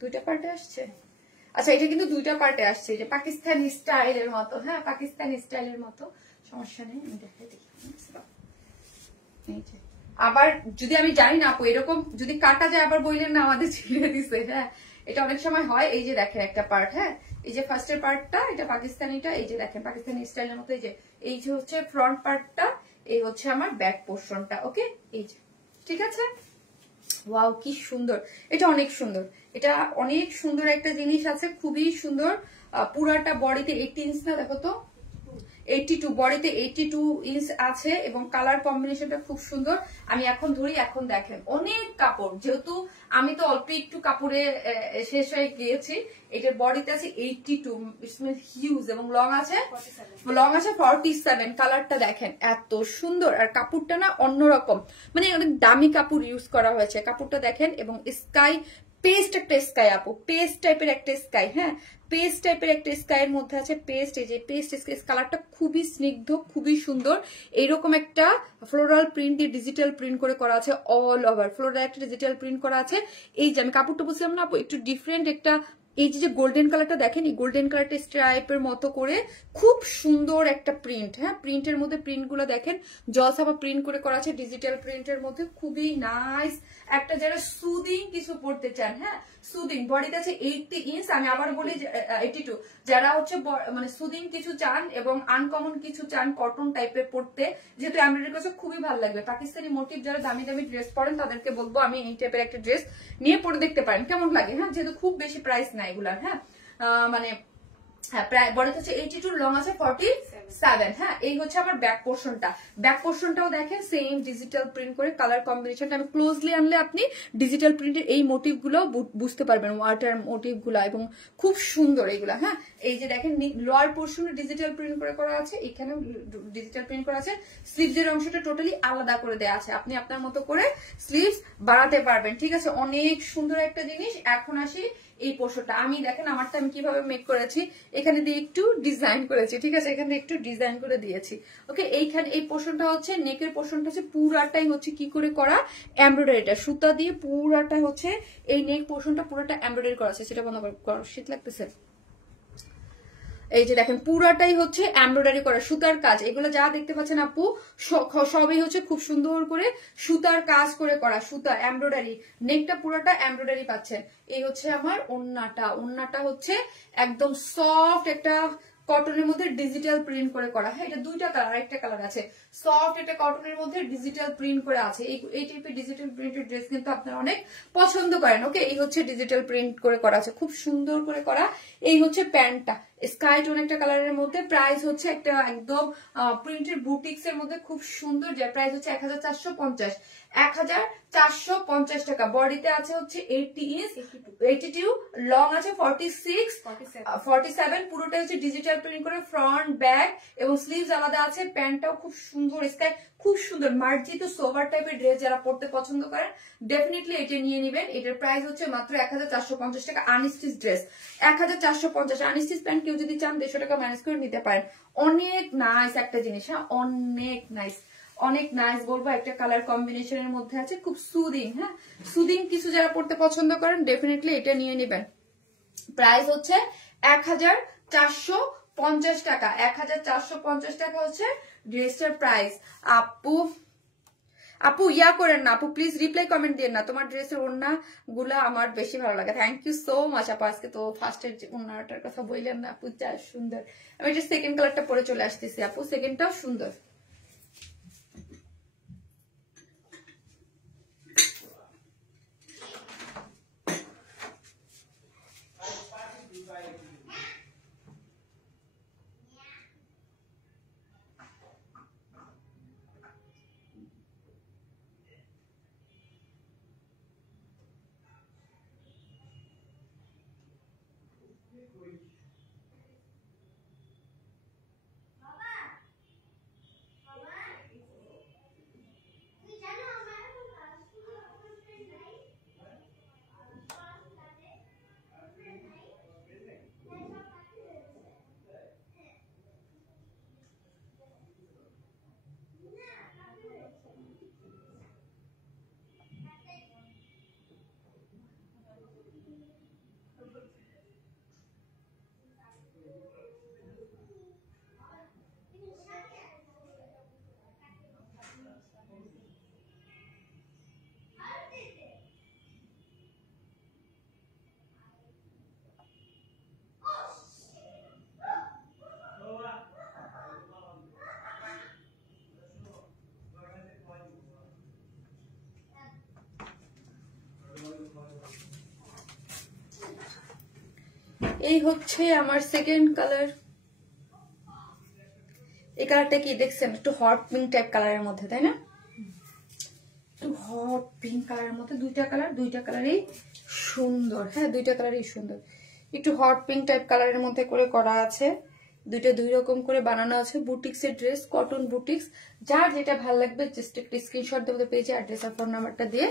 দুইটা পার্টে আসছে। আচ্ছা, এটা কিন্তু দুইটা পার্টে আসছে, যে পাকিস্তানি স্টাইলের মতো। হ্যাঁ, পাকিস্তানি স্টাইলের মতো, সমস্যা নেই, আমি দেখাই দিই। আবার যদি আমি জানি না আপু এরকম যদি কাটা যায়, আবার বললেন না আমাদের ছিঁড়ে দিছে। হ্যাঁ, এটা অনেক সময় হয়। এই যে দেখেন একটা পার্ট, হ্যাঁ, এই যে ফার্স্টের পার্টটা, এটা পাকিস্তানিটা, এই যে দেখেন পাকিস্তানি স্টাইলের মতো। এই যে হচ্ছে ফ্রন্ট পার্টটা, এই হচ্ছে আমার ব্যাক পোর্শনটা। ওকে, এই যে ঠিক আছে। ওয়াও, কি সুন্দর, এটা অনেক সুন্দর, এটা অনেক সুন্দর একটা জিনিস আছে, খুবই সুন্দর। পুরাটা বডিতে 80 ইঞ্চ না, দেখো তো 82, বডিতে 82 ইঞ্চ আছে এবং কালার কম্বিনেশনটা খুব সুন্দর। আমি এখন ধরি, এখন দেখেন অনেক কাপড়, যেহেতু আমি তো অল্প একটু কাপড়ে শেষ হয়ে গিয়েছি। এটার বডিতে আছে 82, হিউজ, এবং লং আছে 47। কালারটা দেখেন এত সুন্দর, আর কাপড়টা না অন্যরকম, মানে অনেক দামি কাপড় ইউজ করা হয়েছে। কাপড়টা দেখেন, এবং স্কাই পেস্ট একটা স্কাই আপু, পেস্ট টাইপের একটা স্কাই। হ্যাঁ, পেস্ট টাইপের একটা স্কাইয়ের মধ্যে আছে পেস্ট। এই যে পেস্ট স্কাই কালারটা খুবই স্নিগ্ধ, খুবই সুন্দর। এইরকম একটা ফ্লোরাল প্রিন্ট দিয়ে ডিজিটাল প্রিন্ট করে করা আছে, অল ওভার ফ্লোরাল একটা ডিজিটাল প্রিন্ট করা আছে। এই যে আমি কাপড়টা বুঝলাম না আপু, একটু ডিফারেন্ট একটা, এই যে গোল্ডেন কালারটা দেখেন, এই গোল্ডেন কালারটা স্ট্রাইপের মতো করে খুব সুন্দর একটা প্রিন্ট। হ্যাঁ, প্রিন্টের মধ্যে প্রিন্ট গুলো দেখেন, জলসাপা প্রিন্ট করে করা আছে ডিজিটাল প্রিন্টের মধ্যে, খুবই নাইস একটা। যারা সুদিং কিছু পড়তে চান, হ্যাঁ, সুদিং, বডিতে আছে 80 ইঞ্চ, আমি আবার বলি 82, যারা হচ্ছে মানে সুদিং কিছু চান এবং আনকমন কিছু চান কটন টাইপের পড়তে, যেহেতু এমব্রয়ডারি কাছে খুবই ভালো লাগবে। পাকিস্তানি মোটিভ যারা দামি দামি ড্রেস পরেন তাদেরকে বলবো আমি এই টাইপের একটা ড্রেস নিয়ে পরে দেখতে পারেন কেমন লাগে। হ্যাঁ, যেহেতু খুব বেশি প্রাইস না এগুলার। হ্যাঁ, মানে হ্যাঁ, প্রায় বড় হচ্ছে 82, লং আছে 47। হ্যাঁ, এই হচ্ছে আমার ব্যাক পোর্শনটা। ব্যাক পোর্শনটাও দেখেন সেম ডিজিটাল প্রিন্ট করে, কালার কম্বিনেশনটা আমি ক্লোজলি আনলে আপনি ডিজিটাল প্রিন্টের এই মোটিভ গুলো বুঝতে পারবেন, ওয়াটার মোটিভ গুলা, এবং খুব সুন্দর এগুলা। হ্যাঁ, এই যে দেখেন লোয়ার পোর্শনে ডিজিটাল প্রিন্ট করে করা আছে, এখানে ডিজিটাল প্রিন্ট করা আছে। স্লিভস এর অংশটা টোটালি আলাদা করে দেওয়া আছে, আপনি আপনার মতো করে স্লিভস বাড়াতে পারবেন। ঠিক আছে, অনেক সুন্দর একটা জিনিস। এখন আসি এই পোর্শনটা, আমি দেখেন আমারটা আমি কিভাবে মেক করেছি, এখানে দিয়ে একটু ডিজাইন করেছি। ঠিক আছে, এখানে একটু ডিজাইন করে দিয়েছি। ওকে, এইখানে এই পোর্শনটা হচ্ছে নেকের পোর্শনটা হচ্ছে পুরাটাই হচ্ছে কি করে করা, এমব্রয়ডারিটা সুতা দিয়ে পুরাটা হচ্ছে এই নেক পোর্শনটা পুরাটা এমব্রয়ডারি করা আছে। সেটা বন্ধ করা, শীত লাগতেছে। এই যে দেখেন পুরাটাই হচ্ছে এমব্রয়ডারি করা, সুতার কাজ। এগুলো যা দেখতে পাচ্ছেন আপু সবই হচ্ছে খুব সুন্দর করে সুতার কাজ করে করা, সুতা এমব্রয়ডারি। নেকটা পুরাটা এমব্রয়ডারি পাচ্ছেন। এই হচ্ছে আমার ওড়নাটা, ওড়নাটা হচ্ছে একদম সফট একটা কটনের মধ্যে ডিজিটাল প্রিন্ট করে করা। হ্যাঁ, এটা দুইটা কালার, আরেকটা কালার আছে সফট, এটা কটনের মধ্যে ডিজিটাল প্রিন্ট করে আছে। এই টাইপের ডিজিটাল প্রিন্টের ড্রেস কিন্তু আপনারা অনেক পছন্দ করেন। ওকে, এই হচ্ছে ডিজিটাল প্রিন্ট করে করা আছে, খুব সুন্দর করে করা। এই হচ্ছে প্যান্টটা, স্কাই টোন একটা কালারের মধ্যে। প্রাইস হচ্ছে একটা একদম প্রিন্টেড বুটিক্স এর মধ্যে খুব সুন্দর, যার প্রাইস হচ্ছে 1450, 1450 টাকা। বডিতে আছে হচ্ছে 80 ইঞ্চ, 82, লং আছে 47, পুরোটা হচ্ছে ডিজিটাল প্রিন্ট করে ফ্রন্ট ব্যাক, এবং স্লিভস আলাদা আছে। প্যান্টটাও খুব সুন্দর স্কাই, খুব সুন্দর মার্জিত সোভার টাইপের ড্রেস যারা পড়তে পছন্দ করেন ডেফিনেটলি এটা নিয়ে নেবেন। এটার প্রাইস হচ্ছে মাত্র 1450 টাকা। আনস্টিচ ড্রেস 1450, আনস্টিচ প্যান্ট কেউ যদি চান 150 টাকা ম্যানেজ করে নিতে পারেন। অনেক নাইস একটা জিনিস। হ্যাঁ, অনেক নাইস, অনেক নাইস বলবো। একটা কালার কম্বিনেশনের মধ্যে আছে, খুব সুদিং। হ্যাঁ, সুদিং কিছু যারা পড়তে পছন্দ করেন ডেফিনেটলি এটা নিয়ে নেবেন। প্রাইস হচ্ছে 1450 টাকা, 1450 টাকা হচ্ছে ড্রেসটার প্রাইস। আপু ইয়া করেন না আপু, প্লিজ রিপ্লাই কমেন্ট দিয়ে না, তোমার ড্রেসের ওড়না গুলা আমার বেশি ভালো লাগে। থ্যাংক ইউ সো মাচ আপু। আজকে তো ফার্স্টের ওড়নাটার কথা বললেন না আপু, যা সুন্দর। আমি এটা সেকেন্ড কালারটা পরে চলে আসতেছি আপু, সেকেন্ডটাও সুন্দর। এই হচ্ছে আমার সেকেন্ড কালার। এই কালারটা কি দেখছেন? একটু হট পিঙ্ক টাইপ কালারের মধ্যে, তাই না? একটু হট পিঙ্ক কালারের মধ্যে দুইটা কালারই সুন্দর। হ্যাঁ, দুইটা কালারই সুন্দর। একটু হট পিঙ্ক টাইপ কালারের মধ্যে করে করা আছে, দুইটা দুই রকম করে বানানো আছে। বুটিক্সের ড্রেস, কটন বুটিক্স। যার যেটা ভালো লাগবে জাস্ট একটা স্ক্রিনশট দেবো পেজে, অ্যাড্রেস আর ফোন নাম্বারটা দিয়ে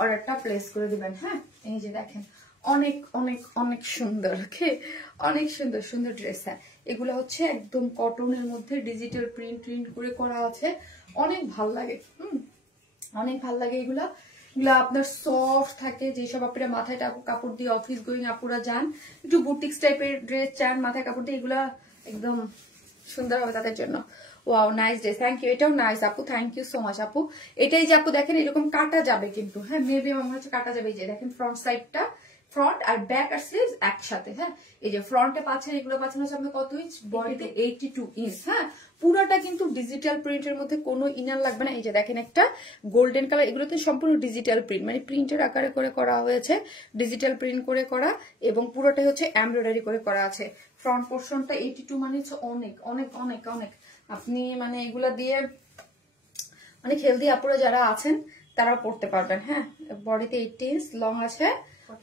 অর্ডারটা প্লেস করে দিবেন। হ্যাঁ, এই যে দেখেন অনেক অনেক অনেক সুন্দর। ওকে, অনেক সুন্দর সুন্দর ড্রেস। হ্যাঁ, এগুলো হচ্ছে একদম কটনের মধ্যে ডিজিটাল প্রিন্ট করে করা আছে। অনেক ভাল লাগে, অনেক ভাল লাগে। এগুলা আপনার সফট থাকে। যেসব আপনারা মাথায় কাপড় দিয়ে অফিস গোয়িং আপুরা যান, একটু বুটিক্স টাইপের ড্রেস চান মাথায় কাপড় দিয়ে, এগুলা একদম সুন্দর হবে তাদের জন্য। Wow, nice dress, thank you. এটাও নাইস আপু, থ্যাংক ইউ সো মাচ আপু। এটাই যে আপু দেখেন এরকম কাটা যাবে কিন্তু। হ্যাঁ, মেবি আমার হচ্ছে কাটা যাবে। এই যে দেখেন ফ্রন্ট সাইডটা, ফ্রন্ট আর ব্যাক আর স্লিভস একসাথে। হ্যাঁ, এই যে ফ্রন্টে পাচ্ছেন, এগুলো পাচ্ছেন হচ্ছে আপনি কত ইঞ্চ, বডিতে 82 ইঞ্চ। হ্যাঁ, পুরোটা কিন্তু ডিজিটাল প্রিন্টের মধ্যে কোনো ইনার লাগবে না। এই যে দেখেন একটা গোল্ডেন কালার, এগুলোতে সম্পূর্ণ ডিজিটাল প্রিন্ট, মানে প্রিন্টের আকারে করে করা হয়েছে, ডিজিটাল প্রিন্ট করে করা, এবং পুরোটাই হচ্ছে এমব্রয়ডারি করে করা আছে। ফ্রন্ট পোর্শনটা 82 মানে হচ্ছে অনেক অনেক অনেক অনেক। আপনি মানে এগুলা দিয়ে অনেক হেলদি আপুরা যারা আছেন তারা পড়তে পারবেন। হ্যাঁ, বডিতে 80 ইঞ্চ, লং আছে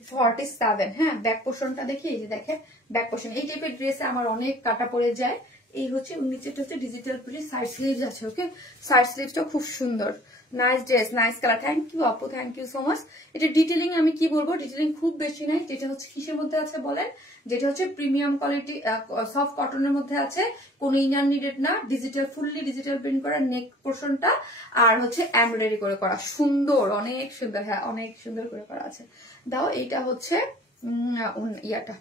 47। হ্যাঁ, ব্যাক পোর্শনটা দেখি, এই যে দেখেন ব্যাক পোর্শন। এই টাইপের ড্রেসে আমার অনেক কাটা পড়ে যায়। এই হচ্ছে নিচেটা হচ্ছে ডিজিটাল প্রিন্ট, সাইড স্লিভস আছে। ওকে, সাইড স্লিভসটা খুব সুন্দর। Nice dress, nice colour, thank you আপু, থ্যাংক ইউ সো মাচ। এটা ডিটেলিং আমি কি বলবো, ডিটেলিং খুব বেশি নাই। যেটা হচ্ছে কিসের মধ্যে আছে বলেন, যেটা হচ্ছে প্রিমিয়াম কোয়ালিটি সফট কটনের মধ্যে আছে, কোনো ইনার নিডেড না, ডিজিটাল ফুললি ডিজিটাল প্রিন্ট করা নেক পোর্শনটা, আর হচ্ছে এমব্রয়ডারি করে করা, সুন্দর, অনেক সুন্দর। হ্যাঁ, অনেক সুন্দর করে করা আছে। দাও, এইটা হচ্ছে ইয়াটা,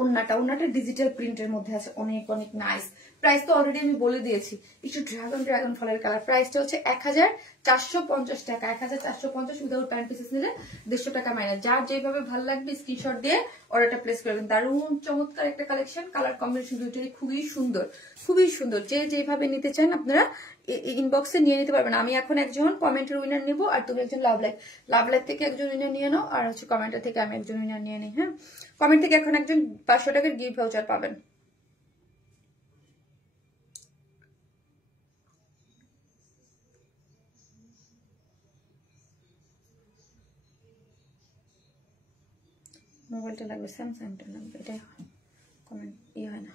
ওন্নাটা ডিজিটাল প্রিন্টের মধ্যে আছে, অনেক অনেক নাইস। প্রাইস তো অলরেডি আমি বলে দিয়েছি। একটু ড্রাগন ফলের কালার, প্রাইসটা হচ্ছে 1450 টাকা। 1450 উইদাউট প্যান্ট পিসেস নিলে 150 টাকা মাইনাস। যার যেভাবে ভালো লাগবে স্ক্রিনশট দিয়ে অর্ডারটা প্লেস করবেন। দারুণ চমৎকার একটা কালেকশন, কালার কম্বিনেশন দুইটারই খুবই সুন্দর, খুবই সুন্দর। যে যেভাবে নিতে চান আপনারা ইনবক্সে নিয়ে নিতে পারবেন। আমি এখন একজন কমেন্টের উইনার নিব, আর তুমি একজন লাভ লাইভ থেকে একজন উইনার নিয়ে নাও, আর হচ্ছে কমেন্টের থেকে আমি একজন উইনার নিয়ে নিই। হ্যাঁ, কমেন্ট থেকে এখন একজন 500 টাকার গিফট ভাউচার পাবেন। মোবাইলটা লাগবে, স্যামসাংটা লাগবে, এটাই কমেন্ট ইয়ে হয় না।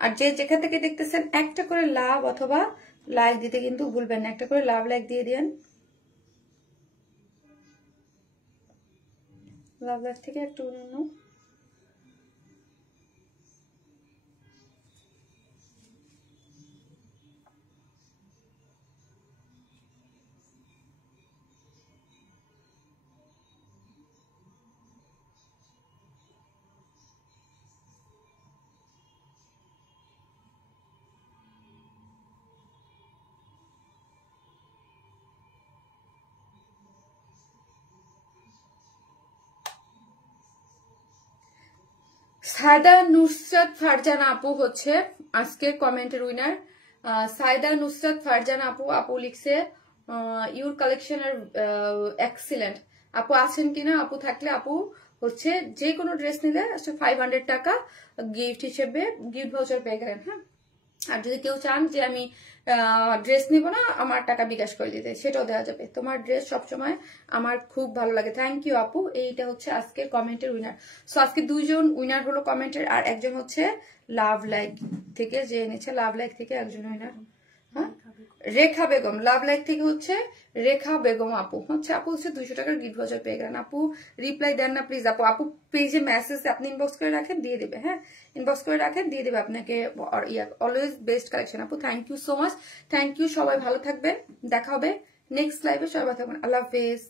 আর যে যেখান থেকে দেখতেছেন একটা করে লাভ অথবা লাইক দিতে কিন্তু ভুলবেন না। একটা করে লাভ লাইক দিয়ে দিন। লাভ লাইক থেকে একটু অন্য সায়দা নুসরাত ফারজানা আপু হচ্ছে আজকের কমেন্টের উইনার। সায়দা নুসরাত ফারজানা আপু লিখছে ইউর কালেকশন আর এক্সিলেন্ট। আপু আছেন কিনা, আপু থাকলে আপু হচ্ছে যে কোনো ড্রেস নিলে 500 টাকা গিফট হিসেবে গিফট ভাউচার পেয়ে গেলেন। হ্যাঁ, আর যদি কেউ চান যে আমি ড্রেস নিব না, আমার টাকা বিকাশ করে দিতে, সেটাও দেওয়া যাবে। তোমার ড্রেস সবসময় আমার খুব ভালো লাগে। থ্যাংক ইউ আপু। এইটা হচ্ছে আজকের কমেন্টের উইনার। সো আজকে 2জন উইনার হলো কমেন্টের, আর একজন হচ্ছে লাভ লাইক থেকে যে এনেছে, লাভ লাইক থেকে একজন উইনার। হ্যাঁ, রেখা বেগম, লাভ লাইক থেকে হচ্ছে রেখা বেগম আপু হচ্ছে। আপু হচ্ছে 200 টাকার গিফট ভাউচার পেয়ে গেলেন। আপু রিপ্লাই দেন না প্লিজ আপু। আপু পেজে মেসেজ আপনি ইনবক্স করে রাখেন, দিয়ে দেবে। হ্যাঁ, ইনবক্স করে রাখেন, দিয়ে দেবে আপনাকে। অলওয়েজ বেস্ট কালেকশন আপু। Thank you so much. Thank you. সবাই ভালো থাকবেন, দেখা হবে নেক্সট লাইভে। সবাই ভালো থাকবেন। আল্লাহ হাফেজ।